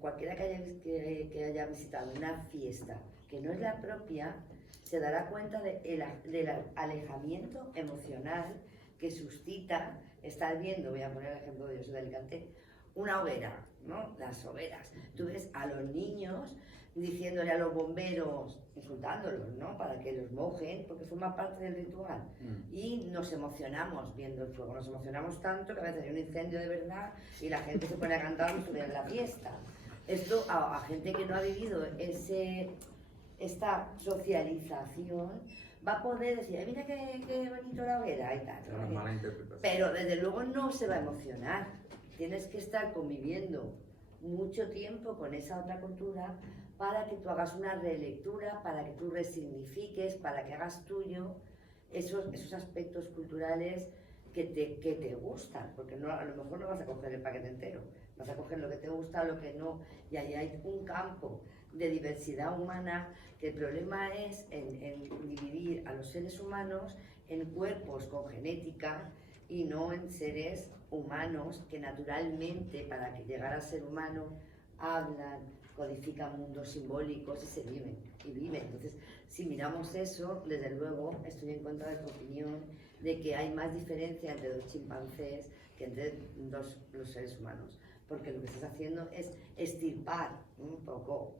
cualquiera que haya visitado una fiesta que no es la propia, se dará cuenta del alejamiento emocional que suscita estar viendo, voy a poner el ejemplo de yo soy de Alicante, una hoguera, ¿no? Las hogueras. Tú ves a los niños diciéndole a los bomberos, insultándolos, ¿no? Para que los mojen, porque forma parte del ritual. Y nos emocionamos viendo el fuego, nos emocionamos tanto que a veces hay un incendio de verdad y la gente se pone a cantar en la fiesta. Esto a gente que no ha vivido esta socialización va a poder decir, ay, mira qué bonito la hoguera y tal. Una mala interpretación. Pero desde luego no se va a emocionar. Tienes que estar conviviendo mucho tiempo con esa otra cultura para que tú hagas una relectura, para que tú resignifiques, para que hagas tuyo esos aspectos culturales que te gustan, porque no, a lo mejor no vas a coger el paquete entero, vas a coger lo que te gusta, lo que no, y ahí hay un campo de diversidad humana que el problema es en dividir a los seres humanos en cuerpos con genética y no en seres humanos que naturalmente, para que llegar a ser humano, hablan, codifican mundos simbólicos y se viven, Entonces, si miramos eso, desde luego, estoy en contra de tu opinión de que hay más diferencia entre dos chimpancés que entre los seres humanos, porque lo que estás haciendo es extirpar un poco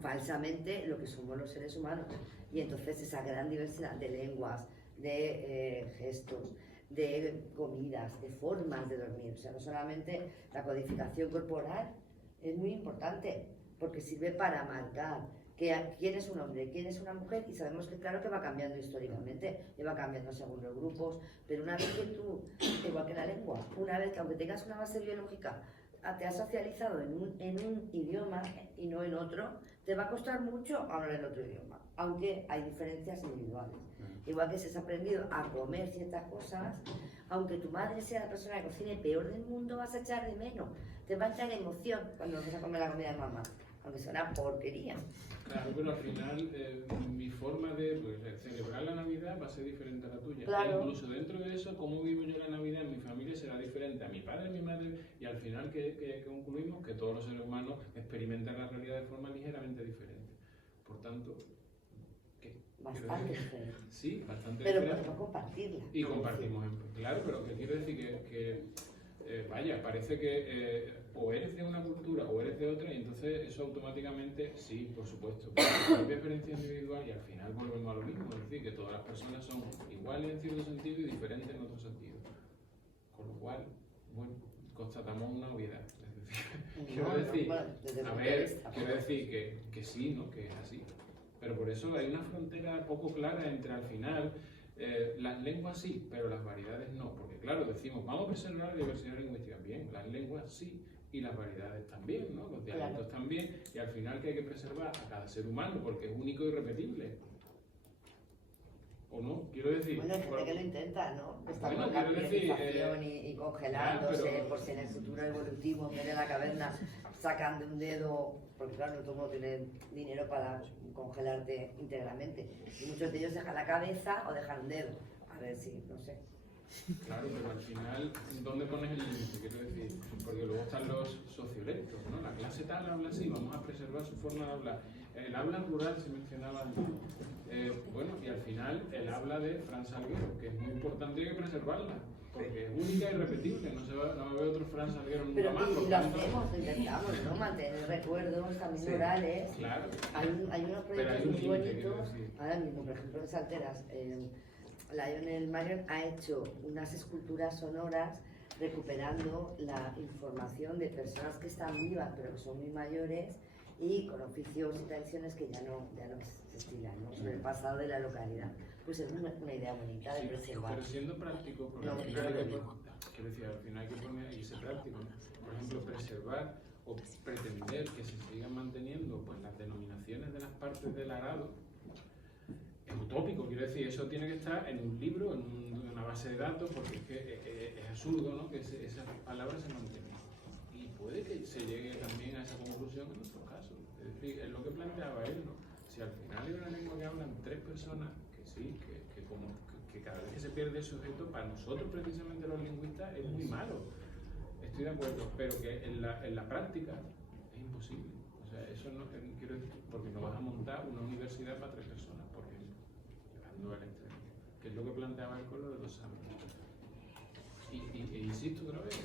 falsamente lo que somos los seres humanos, y entonces esa gran diversidad de lenguas, de gestos, de comidas, de formas de dormir, o sea, no solamente la codificación corporal es muy importante porque sirve para marcar quién es un hombre, quién es una mujer, y sabemos que claro que va cambiando históricamente, y va cambiando según los grupos, pero una vez que tú, igual que la lengua, una vez que aunque tengas una base biológica, te has socializado en un idioma y no en otro, te va a costar mucho hablar el otro idioma, aunque hay diferencias individuales. Igual que si has aprendido a comer ciertas cosas, aunque tu madre sea la persona que cocine peor del mundo, vas a echar de menos. Te va a echar emoción cuando vas a comer la comida de mamá, aunque sea una porquería. Claro, pero al final mi forma de celebrar la Navidad va a ser diferente a la tuya. Claro. E incluso dentro de eso, cómo vivo yo la Navidad en mi familia será diferente a mi padre, a mi madre, y al final que concluimos que todos los seres humanos experimentan la realidad de forma ligeramente diferente. Por tanto, ¿qué? Bastante diferente. Sí, bastante pero diferente. podemos compartirla. Y compartimos, claro, pero que quiero decir vaya, parece que o eres de una cultura o eres de otra, y entonces eso automáticamente, sí, por supuesto, hay diferencia individual y al final volvemos a lo mismo, es decir, que todas las personas son iguales en cierto sentido y diferentes en otro sentido. Con lo cual, bueno, constatamos una obviedad. Quiero decir que sí, ¿no? Que es así. Pero por eso hay una frontera poco clara entre al final las lenguas sí, pero las variedades no. Porque claro, decimos, vamos a preservar la diversidad lingüística. Bien, las lenguas sí y las variedades también, ¿no? Los dialectos también. Y al final que hay que preservar a cada ser humano porque es único y repetible. ¿O no? Quiero decir... Bueno, hay gente que lo intenta, ¿no? Está bueno, con la criogenización y congelándose, por si en el futuro evolutivo, en vez de la caverna, sacan de un dedo, porque claro, no todo el mundo tiene dinero para congelarte íntegramente. Y muchos de ellos dejan la cabeza o dejan un dedo. A ver si, no sé. Claro, pero al final, ¿dónde pones el límite? Quiero decir, porque luego están los sociolectos, ¿no? La clase tal habla así, vamos a preservar su forma de hablar. El habla rural se mencionaba antes. Bueno, y al final el habla de Fran Salguero, que es muy importante y hay que preservarla, porque es única y repetible, no va a haber otro Fran Salguero nunca Pero más. y lo hacemos, lo intentamos, ¿no? Mantener recuerdos también orales. Claro. Hay unos Pero hay proyectos un muy límite, quiero bonitos. decir. Ahora mismo, por ejemplo, en Salteras, Lionel Marion ha hecho unas esculturas sonoras recuperando la información de personas que están vivas pero que son muy mayores y con oficios y tradiciones que ya no existían, ¿no? Sobre el pasado de la localidad. Pues es una idea bonita de Sí, preservar. pero siendo práctico, porque No, al final yo hay lo que, digo. quiero decir, al final hay que poner y ser práctico, ¿no? Por ejemplo, preservar o pretender que se sigan manteniendo pues las denominaciones de las partes del arado es utópico, quiero decir, eso tiene que estar en un libro, en una base de datos, porque es que es absurdo, ¿no? Que esas palabras se mantengan. Y puede que se llegue también a esa conclusión en otros casos. Es decir, es lo que planteaba él, ¿no? Si al final hay una lengua que hablan 3 personas, que sí, que cada vez que se pierde el sujeto, para nosotros precisamente los lingüistas es muy malo. Estoy de acuerdo, pero que en la práctica es imposible. O sea, eso no quiero decir, porque no vas a montar una universidad para 3 personas, por ejemplo, llevando al extremo, que es lo que planteaba él con lo de los sabios. E insisto otra vez,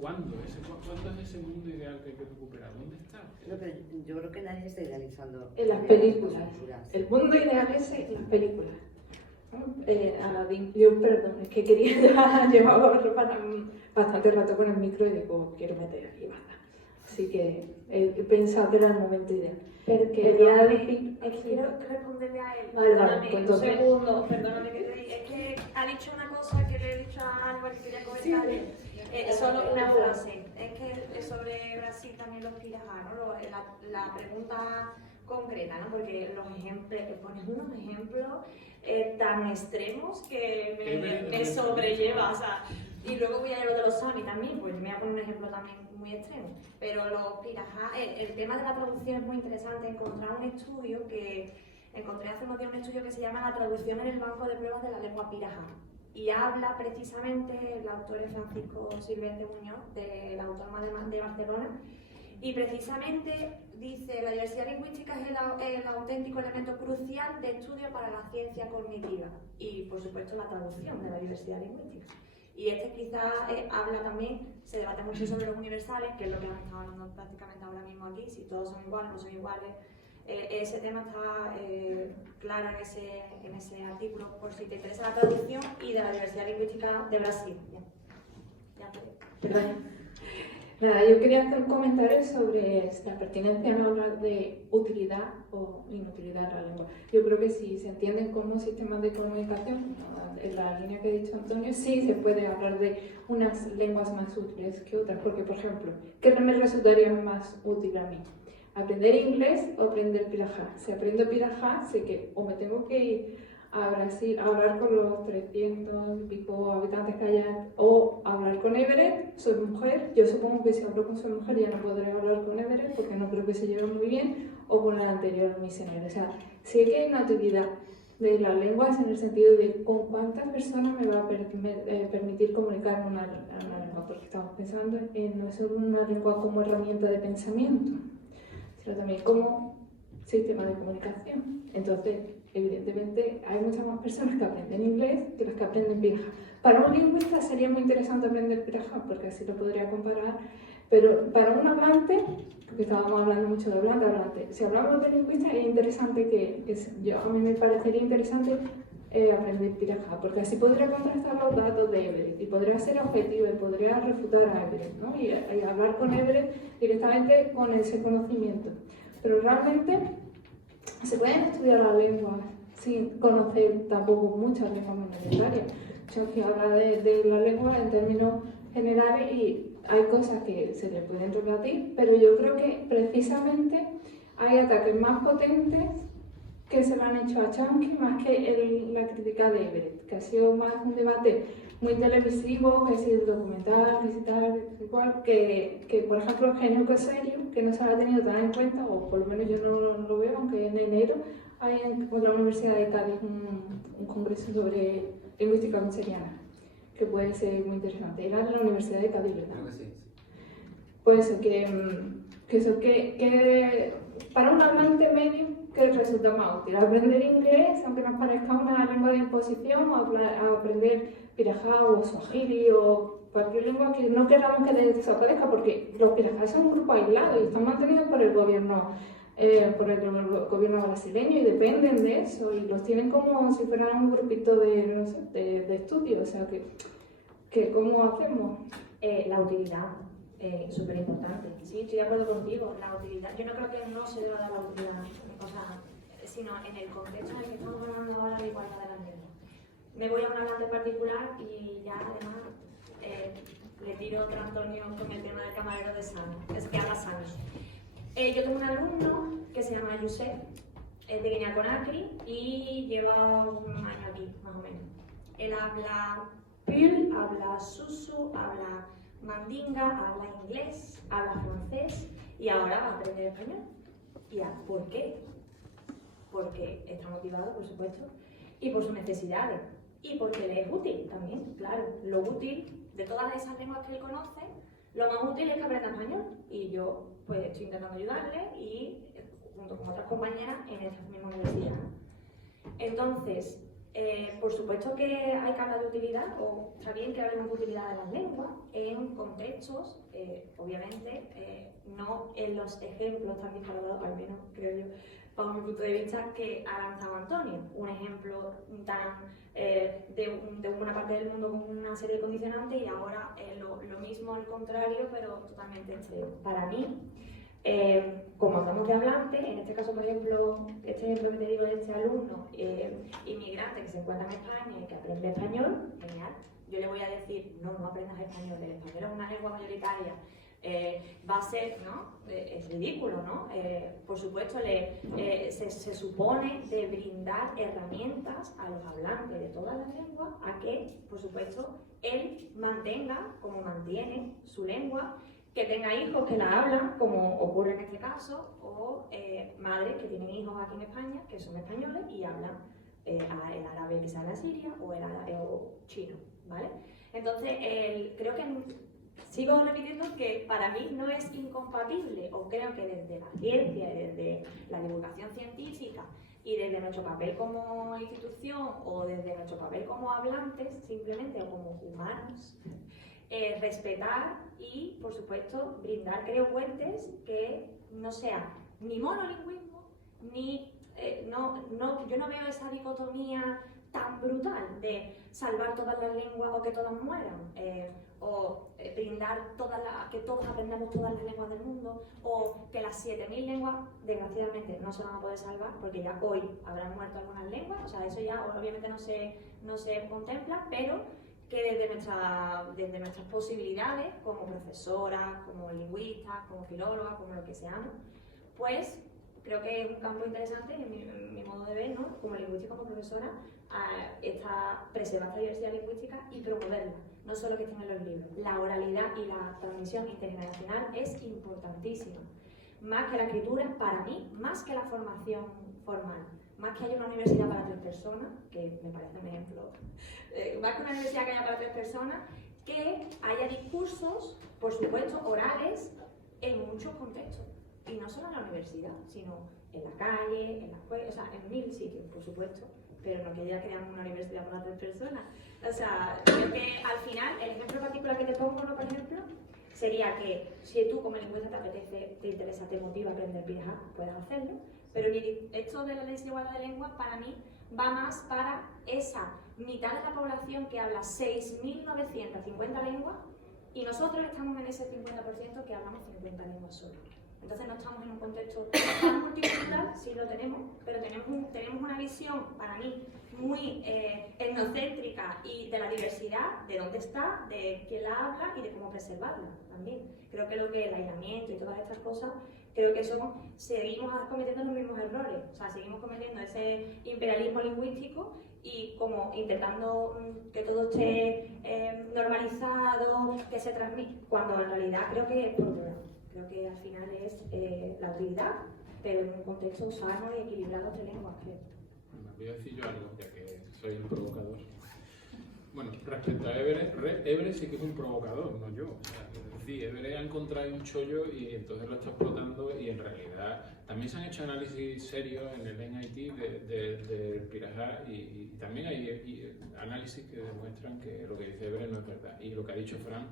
¿cuándo es ese mundo ideal que hay que recuperar? ¿Dónde está? No, pero yo creo que nadie está idealizando. En las películas. culturas. El mundo ideal es en las películas. Aladdin, yo perdón, es que quería llevar bastante rato con el micro y digo, quiero meter aquí basta. Así que he pensado que era el momento ideal. Pero quería decir. Es que quiero responderle a él. Vale, Perdóname, pues un entonces. segundo, perdóname que te diga. Es que ha dicho una cosa que le he dicho a Álvaro que quería comentarle. Solo una frase. Es que sobre Brasil también los pirajá, ¿no? La pregunta concreta, ¿no? Porque los ejemplos, pones unos ejemplos tan extremos que me sobrelleva, o sea, y luego voy a ir a lo de los sami también, pues me voy a poner un ejemplo también muy extremo, pero los pirajá, el tema de la traducción es muy interesante. Encontré un estudio que encontré hace unos días, un estudio que se llama La traducción en el banco de pruebas de la lengua pirajá, y habla precisamente, el autor es Francisco Silvestre Muñoz, de la Autónoma de Barcelona, y precisamente dice: la diversidad lingüística es el auténtico elemento crucial de estudio para la ciencia cognitiva, y por supuesto la traducción de la diversidad lingüística. Y quizás habla también, se debate mucho sobre los universales, que es lo que hemos estado hablando prácticamente ahora mismo aquí, si todos son iguales o no son iguales. Ese tema está claro en ese artículo, por si te interesa la traducción, y de la diversidad lingüística de Brasil. Ya Perdón. Nada, yo quería hacer un comentario sobre la pertinencia no hablar de utilidad o inutilidad de la lengua. Yo creo que si se entienden como sistemas de comunicación, en la línea que ha dicho Antonio, sí se puede hablar de unas lenguas más útiles que otras, porque, por ejemplo, ¿qué me resultaría más útil a mí? ¿Aprender inglés o aprender pirajá? Si aprendo pirajá, sé que o me tengo que ir a Brasil a hablar con los 300 y pico habitantes que haya, o hablar con Everett. Soy mujer, yo supongo que si hablo con su mujer ya no podré hablar con Everett porque no creo que se lleven muy bien, o con la anterior misionera. O sea, sí que hay una utilidad de las lenguas en el sentido de con cuántas personas me va a permitir comunicar una lengua, porque estamos pensando en no solo una lengua como herramienta de pensamiento, sino también como sistema de comunicación. Entonces, evidentemente, hay muchas más personas que aprenden inglés que las que aprenden pirajá. Para un lingüista sería muy interesante aprender pirajá, porque así lo podría comparar, pero para un hablante, porque estábamos hablando mucho de hablante, si hablamos de lingüista es interesante a mí me parecería interesante aprender pirajá, porque así podría contrastar los datos de Everett, y podría ser objetivo, y podría refutar a Everett, ¿no? y hablar con Everett directamente con ese conocimiento. Pero realmente se pueden estudiar las lenguas sin conocer tampoco muchas lenguas minoritarias. Chomsky habla de la lengua en términos generales y hay cosas que se le pueden rebatir, pero yo creo que precisamente hay ataques más potentes que se le han hecho a Chomsky más que la crítica de Everett, que ha sido más un debate muy televisivo, que si el documental, que si tal, igual, que por ejemplo Eugenio Coserio, que no se ha tenido tan en cuenta, o por lo menos yo no lo veo, aunque en enero hay en la Universidad de Cádiz un congreso sobre lingüística conseriana, que puede ser muy interesante. Era de la Universidad de Cádiz, ¿verdad? Creo que sí. Puede ser que para un hablante medio, ¿qué resulta más útil? Aprender inglés, aunque nos parezca una lengua de imposición, o aprender pirajá o swahili o cualquier lengua que no queramos que desaparezca, porque los pirajá son un grupo aislado y están mantenidos por el gobierno brasileño y dependen de eso y los tienen como si fueran un grupito de estudio. O sea, que ¿cómo hacemos? La utilidad. Súper importante. Sí, estoy de acuerdo contigo. La utilidad, yo no creo que no se deba dar la utilidad, o sea, sino en el contexto en el que estamos hablando ahora de igualdad de las lenguas. Me voy a un hablante particular y ya además le tiro otro Antonio con el tema del camarero de Sano, es que habla Sano. Yo tengo un alumno que se llama Yusef, es de Guinea-Conakry y lleva un año aquí, más o menos. Él habla Pul, habla Susu, habla Mandinga, habla inglés, habla francés y ahora va a aprender español. ¿Por qué? Porque está motivado, por supuesto, y por sus necesidades. Y porque le es útil también, claro. Lo útil de todas esas lenguas que él conoce, lo más útil es que aprenda español. Y yo pues estoy intentando ayudarle y junto con otras compañeras en esta misma universidad. Entonces, por supuesto que hay que hablar de utilidad, o está bien que hablemos de utilidad de las lenguas en contextos, obviamente, no en los ejemplos tan disparados, al menos creo yo, bajo mi punto de vista, que ha lanzado Antonio. Un ejemplo tan de una parte del mundo con una serie de condicionantes y ahora lo mismo al contrario, pero totalmente extremo. Para mí, como hablamos de hablante, en este caso, por ejemplo, este ejemplo que te digo de este alumno inmigrante que se encuentra en España y que aprende español, genial. Yo le voy a decir, no aprendas español, el español es una lengua mayoritaria. Va a ser, ¿no? Es ridículo, ¿no? Por supuesto, se supone de brindar herramientas a los hablantes de todas las lenguas a que, por supuesto, él mantenga, como mantiene su lengua, que tenga hijos que la hablan, como ocurre en este caso, o madres que tienen hijos aquí en España que son españoles y hablan el árabe que se habla en Siria o el árabe o chino, ¿vale? Entonces, creo que sigo repitiendo que para mí no es incompatible, o creo que desde la ciencia, desde la divulgación científica y desde nuestro papel como institución o desde nuestro papel como hablantes, simplemente, o como humanos, respetar y, por supuesto, brindar, creo, puentes que no sea ni monolingüismo, ni yo no veo esa dicotomía tan brutal de salvar todas las lenguas o que todas mueran, o brindar que todos aprendamos todas las lenguas del mundo, o que las 7000 lenguas, desgraciadamente, no se van a poder salvar, porque ya hoy habrán muerto algunas lenguas, o sea, eso ya obviamente no se contempla, pero que desde nuestras posibilidades, como profesoras, como lingüistas, como filólogas, como lo que seamos, pues creo que es un campo interesante, en mi modo de ver, ¿no? Como lingüista, como profesora, preservar esta diversidad lingüística y promoverla, no solo que estén en los libros. La oralidad y la transmisión intergeneracional es importantísima. Más que la escritura, para mí, más que la formación formal, más que haya una universidad para 3 personas, que me parece un ejemplo, más que una universidad que haya para 3 personas, que haya discursos, por supuesto, orales, en muchos contextos. Y no solo en la universidad, sino en la calle, en la escuela, o sea, en 1000 sitios, por supuesto, pero no que ya creamos una universidad para 3 personas. O sea, creo que al final, el ejemplo particular que te pongo, ¿no? Por ejemplo, sería que si tú como lingüista te apetece, te interesa, te motiva a aprender pirajá, puedes hacerlo, pero esto de la desigualdad de lengua para mí va más para esa mitad de la población que habla 6.950 lenguas y nosotros estamos en ese 50% que hablamos 50 lenguas solo. Entonces no estamos en un contexto tan multicultural, sí lo tenemos, pero tenemos una visión, para mí, muy etnocéntrica y de la diversidad, de dónde está, de quién la habla y de cómo preservarla también. Creo que el aislamiento y todas estas cosas, creo que seguimos cometiendo los mismos errores, o sea, seguimos cometiendo ese imperialismo lingüístico y como intentando que todo esté normalizado, que se transmita, cuando en realidad creo que es por otro lado. Creo que al final es la utilidad, pero en un contexto sano y equilibrado entre lenguas, creo. Voy a decir yo algo, ya que soy el provocador. Bueno, respecto a Évere sí que es un provocador, no yo. O sea, es decir, Évere ha encontrado un chollo y entonces lo está explotando, y en realidad también se han hecho análisis serios en el MIT del Pirajá, y también hay análisis que demuestran que lo que dice Évere no es verdad. Y lo que ha dicho Fran,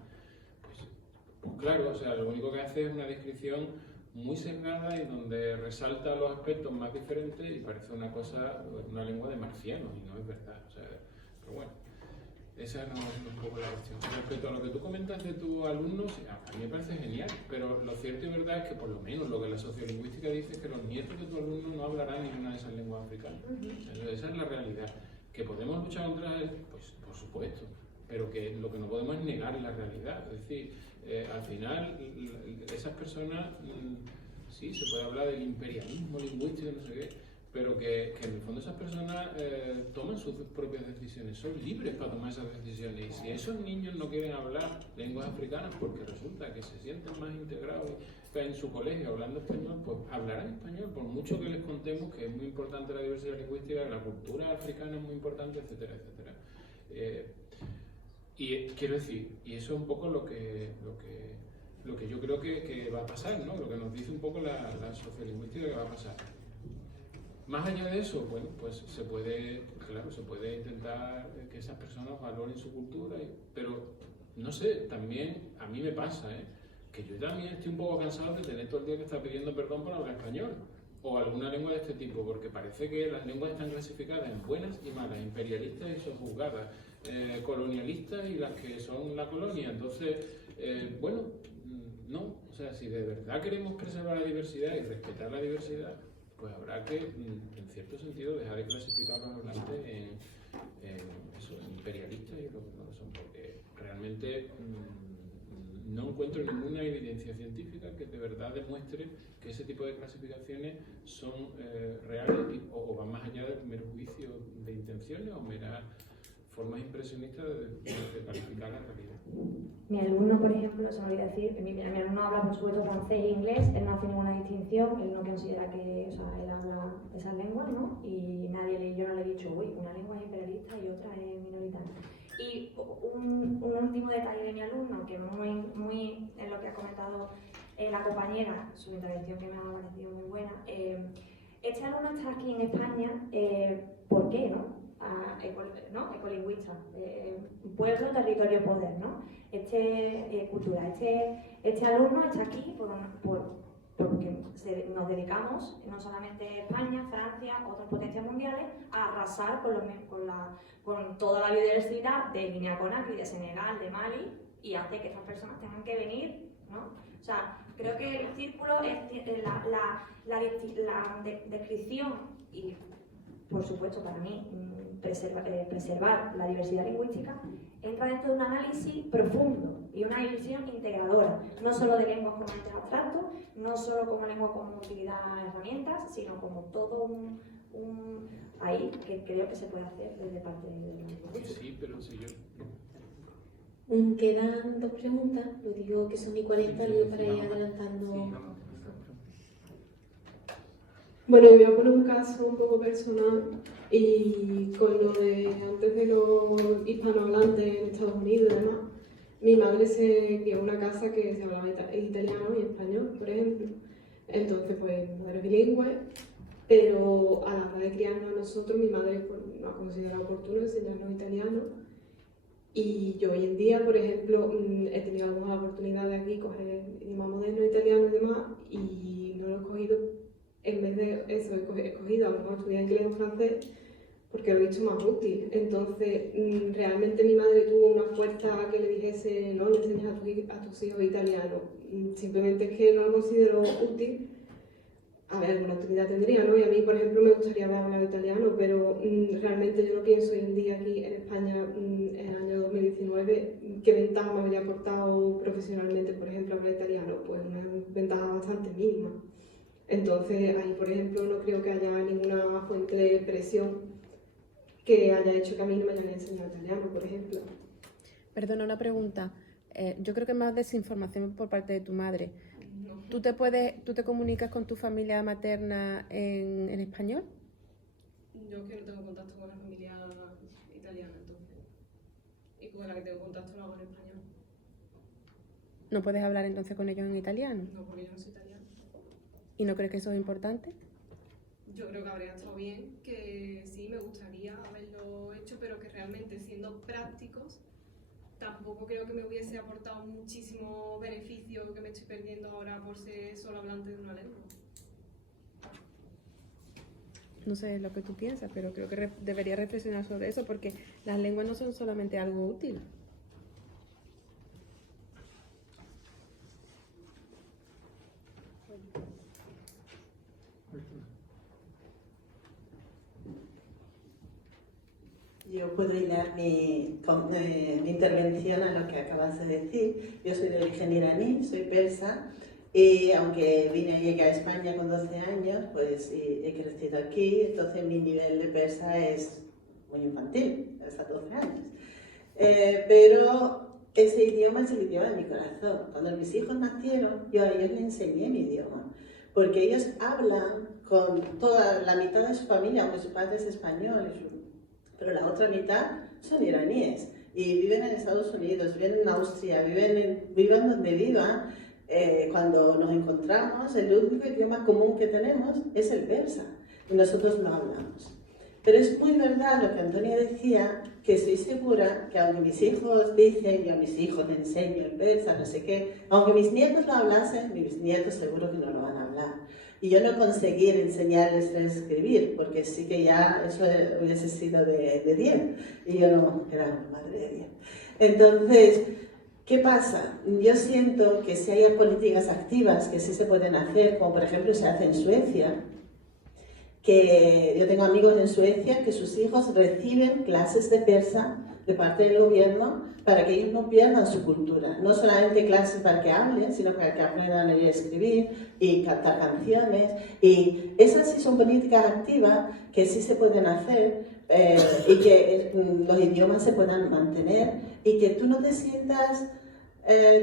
pues claro, o sea, lo único que hace es una descripción muy sesgada y donde resalta los aspectos más diferentes y parece una cosa, una lengua de marcianos, y no es verdad. O sea, pero bueno. Esa no es un poco la cuestión. Respecto a lo que tú comentas de tus alumnos, a mí me parece genial, pero lo cierto y verdad es que por lo menos lo que la sociolingüística dice es que los nietos de tus alumnos no hablarán ninguna de esas lenguas africanas. Esa es la realidad. ¿Que podemos luchar contra él? Pues por supuesto, pero que lo que no podemos es negar la realidad. Es decir, al final esas personas, sí, se puede hablar del imperialismo lingüístico, no sé qué, pero que en el fondo esas personas toman sus propias decisiones, son libres para tomar esas decisiones, y si esos niños no quieren hablar lenguas africanas porque resulta que se sienten más integrados en su colegio hablando español, pues hablarán español, por mucho que les contemos que es muy importante la diversidad lingüística, la cultura africana es muy importante, etcétera, etcétera. Y quiero decir, y eso es un poco lo que yo creo que va a pasar, ¿no? Lo que nos dice un poco la sociolingüística que va a pasar. Más allá de eso, bueno, pues se puede intentar que esas personas valoren su cultura, pero no sé, también a mí me pasa, que yo también estoy un poco cansado de tener todo el día que estar pidiendo perdón por hablar español o alguna lengua de este tipo, porque parece que las lenguas están clasificadas en buenas y malas, imperialistas y sojuzgadas, colonialistas y las que son la colonia. Entonces, bueno, no, o sea, si de verdad queremos preservar la diversidad y respetar la diversidad, pues habrá que, en cierto sentido, dejar de clasificar a los hablantes en imperialistas y lo que no lo son, porque realmente no encuentro ninguna evidencia científica que de verdad demuestre que ese tipo de clasificaciones son reales o van más allá del mero juicio de intenciones o meras formas impresionistas de calificar la realidad. Mi alumno, por ejemplo, se me olvidó decir que mi alumno habla por supuesto francés e inglés, él no hace ninguna distinción, él no considera que, o sea, él habla esas lenguas, ¿no? Y yo no le he dicho, uy, una lengua es imperialista y otra es minoritaria. Y un último detalle de mi alumno, que muy en lo que ha comentado la compañera, su intervención que me ha parecido muy buena. Este alumno está aquí en España, ¿por qué, no? Ecolingüista, pueblo, territorio, poder, ¿no? Cultura. Este alumno está aquí porque nos dedicamos, no solamente España, Francia, otras potencias mundiales, a arrasar con toda la biodiversidad de Guinea-Conakry, de Senegal, de Mali, y hace que estas personas tengan que venir, ¿no? O sea, creo que el círculo es la descripción y, por supuesto, para mí, preservar la diversidad lingüística entra dentro de un análisis profundo y una visión integradora, no solo de lenguas como entes abstractos, no solo como lengua como utilidad de herramientas, sino como todo un ahí que creo que se puede hacer desde parte de la lingüística. Sí, pero si yo... Quedan dos preguntas, lo digo que son 1:40, luego para ir adelantando. Bueno, voy a poner un caso un poco personal y con lo de antes de los hispanohablantes en Estados Unidos y demás, mi madre se crió en una casa que se hablaba italiano y español, por ejemplo. Entonces, pues, mi madre es bilingüe, pero a la hora de criarnos a nosotros, mi madre pues, no ha considerado oportuno enseñarnos italiano. Y yo hoy en día, por ejemplo, he tenido algunas oportunidades aquí, coger idioma moderno, italiano y demás, y no lo he cogido. En vez de eso, he cogido a lo mejor estudiar inglés o francés porque lo he visto más útil. Entonces, realmente mi madre tuvo una fuerza que le dijese, no, le enseñas a tus hijos italiano. Simplemente es que no lo considero útil. A ver, alguna utilidad tendría, ¿no? Y a mí, por ejemplo, me gustaría haber hablado italiano, pero realmente yo no pienso hoy en día aquí en España, en el año 2019, qué ventaja me habría aportado profesionalmente, por ejemplo, hablar italiano. Pues una ventaja bastante mínima. Entonces, ahí, por ejemplo, no creo que haya ninguna fuente de presión que haya hecho que a mí no me hayan enseñado italiano, por ejemplo. Perdona, una pregunta. Yo creo que más desinformación por parte de tu madre. ¿Tú te comunicas con tu familia materna en español? Yo es que no tengo contacto con la familia italiana, entonces. con la que tengo contacto lo hago en español. ¿No puedes hablar entonces con ellos en italiano? No, porque yo no soy italiana. ¿Y no crees que eso es importante? Yo creo que habría estado bien, que sí, me gustaría haberlo hecho, pero que realmente siendo prácticos, tampoco creo que me hubiese aportado muchísimo beneficio que me estoy perdiendo ahora por ser solo hablante de una lengua. No sé lo que tú piensas, pero creo que debería reflexionar sobre eso, porque las lenguas no son solamente algo útil. Yo puedo hilar mi intervención a lo que acabas de decir. Yo soy de origen iraní, soy persa, y aunque llegué a España con 12 años, pues he crecido aquí, entonces mi nivel de persa es muy infantil, hasta 12 años. Pero ese idioma es el idioma de mi corazón. Cuando mis hijos nacieron, yo a ellos les enseñé mi idioma, porque ellos hablan con toda la mitad de su familia, aunque su padre es español, pero la otra mitad son iraníes y viven en Estados Unidos, viven en Austria, vivan donde vivan. Cuando nos encontramos, el único idioma común que tenemos es el persa y nosotros lo hablamos. Pero es muy verdad lo que Antonia decía, que estoy segura que aunque mis hijos dicen, yo a mis hijos les enseño el persa, no sé qué, aunque mis nietos lo hablasen, mis nietos seguro que no lo van a hablar. Y yo no conseguir enseñarles a escribir, porque sí que ya eso hubiese sido de 10, y yo no era una madre de 10. Entonces, ¿qué pasa? Yo siento que si hay políticas activas que sí se pueden hacer, como por ejemplo se hace en Suecia, que yo tengo amigos en Suecia que sus hijos reciben clases de persa de parte del gobierno para que ellos no pierdan su cultura. No solamente clases para que hablen, sino para que aprendan a leer y escribir y cantar canciones. Y esas sí son políticas activas que sí se pueden hacer y que los idiomas se puedan mantener y que tú no te sientas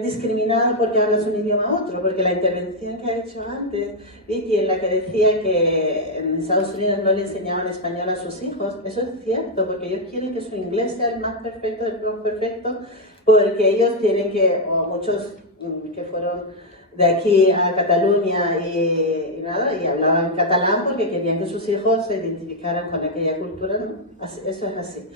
discriminado porque hablas un idioma a otro, porque la intervención que ha hecho antes, Vicky, en la que decía que en Estados Unidos no le enseñaban español a sus hijos, eso es cierto, porque ellos quieren que su inglés sea el más perfecto del más perfecto, porque ellos tienen que, o muchos que fueron de aquí a Cataluña y nada, y hablaban catalán porque querían que sus hijos se identificaran con aquella cultura, eso es así.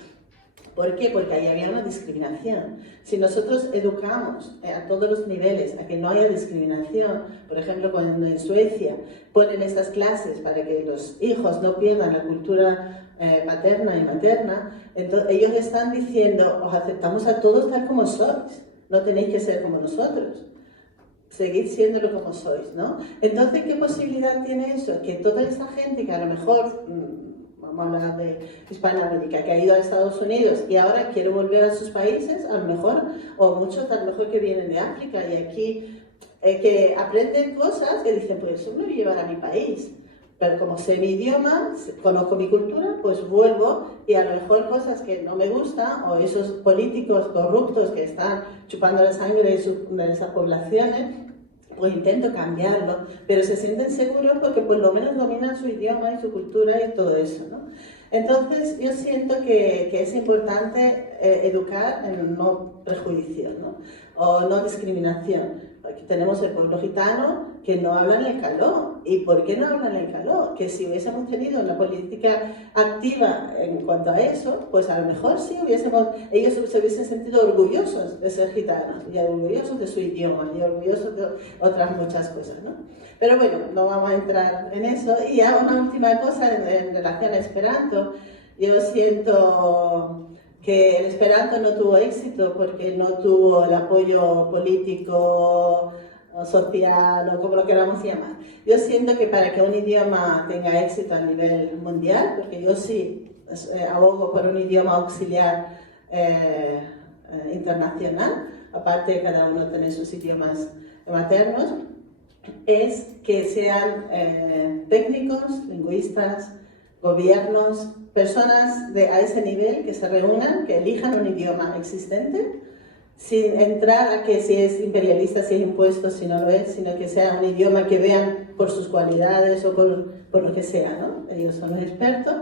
¿Por qué? Porque ahí había una discriminación. Si nosotros educamos a todos los niveles a que no haya discriminación, por ejemplo, cuando en Suecia ponen estas clases para que los hijos no pierdan la cultura paterna y materna, entonces ellos están diciendo, os aceptamos a todos tal como sois, no tenéis que ser como nosotros, seguid siéndolo como sois, ¿no? Entonces, ¿qué posibilidad tiene eso? Que toda esa gente que a lo mejor vamos a hablar de Hispanoamérica, que ha ido a Estados Unidos y ahora quiere volver a sus países, a lo mejor, o muchos a lo mejor que vienen de África y aquí que aprenden cosas que dicen, pues eso me voy a llevar a mi país. Pero como sé mi idioma, conozco mi cultura, pues vuelvo y a lo mejor cosas que no me gustan o esos políticos corruptos que están chupando la sangre de esas poblaciones, pues intento cambiarlo, pero se sienten seguros porque por lo menos dominan su idioma y su cultura y todo eso, ¿no? Entonces yo siento que es importante educar en no prejuicios, ¿no? O no discriminación. Aquí tenemos el pueblo gitano que no hablan el caló. ¿Y por qué no hablan el caló? Que si hubiésemos tenido una política activa en cuanto a eso, pues a lo mejor sí ellos se hubiesen sentido orgullosos de ser gitanos y orgullosos de su idioma y orgullosos de otras muchas cosas, ¿no? Pero bueno, no vamos a entrar en eso. Y ya una última cosa en relación a Esperanto. Yo siento que el Esperanto no tuvo éxito porque no tuvo el apoyo político, social o como lo queramos llamar. Yo siento que para que un idioma tenga éxito a nivel mundial, porque yo sí abogo por un idioma auxiliar internacional, aparte de cada uno tener sus idiomas maternos, es que sean técnicos, lingüistas, gobiernos, personas a ese nivel que se reúnan, que elijan un idioma existente, sin entrar a que si es imperialista, si es impuesto, si no lo es, sino que sea un idioma que vean por sus cualidades o por lo que sea, ¿no? Ellos son los expertos,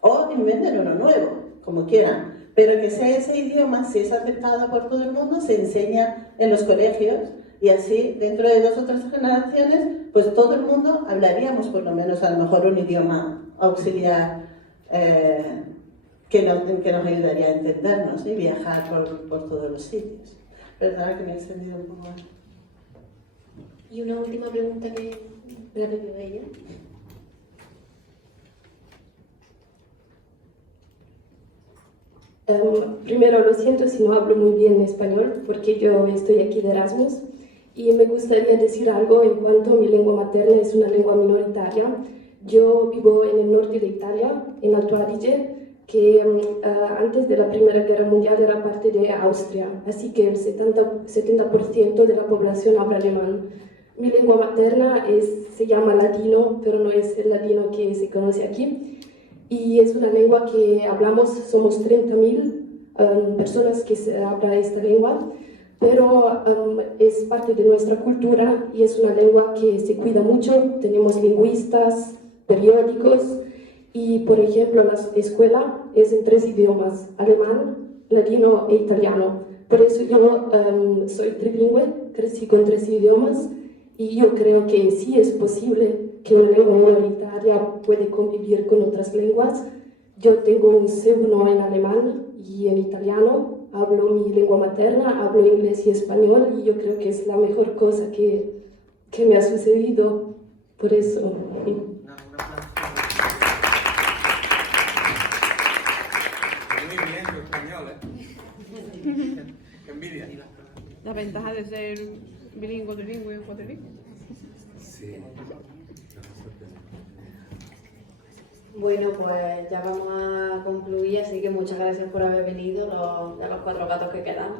o inventen uno nuevo, como quieran, pero que sea ese idioma, si es aceptado por todo el mundo, se enseña en los colegios y así dentro de 2 o 3 generaciones, pues todo el mundo hablaríamos por lo menos a lo mejor un idioma auxiliar que nos ayudaría a entendernos y viajar por todos los sitios. Perdona que me he extendido un poco más. Y una última pregunta que la que veo ella. Primero, lo siento si no hablo muy bien español, porque yo estoy aquí de Erasmus, y me gustaría decir algo en cuanto a mi lengua materna, es una lengua minoritaria. Yo vivo en el norte de Italia, en Alto Adige, que antes de la Primera Guerra Mundial era parte de Austria, así que el 70% de la población habla alemán. Mi lengua materna se llama ladino, pero no es el ladino que se conoce aquí. Y es una lengua que hablamos, somos 30.000 personas que hablan esta lengua, pero es parte de nuestra cultura y es una lengua que se cuida mucho. Tenemos lingüistas, periódicos y, por ejemplo, la escuela es en 3 idiomas, alemán, ladino e italiano. Por eso yo soy trilingüe, crecí con 3 idiomas y yo creo que sí es posible que una lengua minoritaria puede convivir con otras lenguas. Yo tengo un C1 en alemán y en italiano, hablo mi lengua materna, hablo inglés y español y yo creo que es la mejor cosa que me ha sucedido. Por eso. Muy bien tu español, Qué envidia. La ventaja de ser bilingüe, trilingüe, cuatrilingüe. Sí. Bueno, pues ya vamos a concluir, así que muchas gracias por haber venido, los 4 gatos que quedan.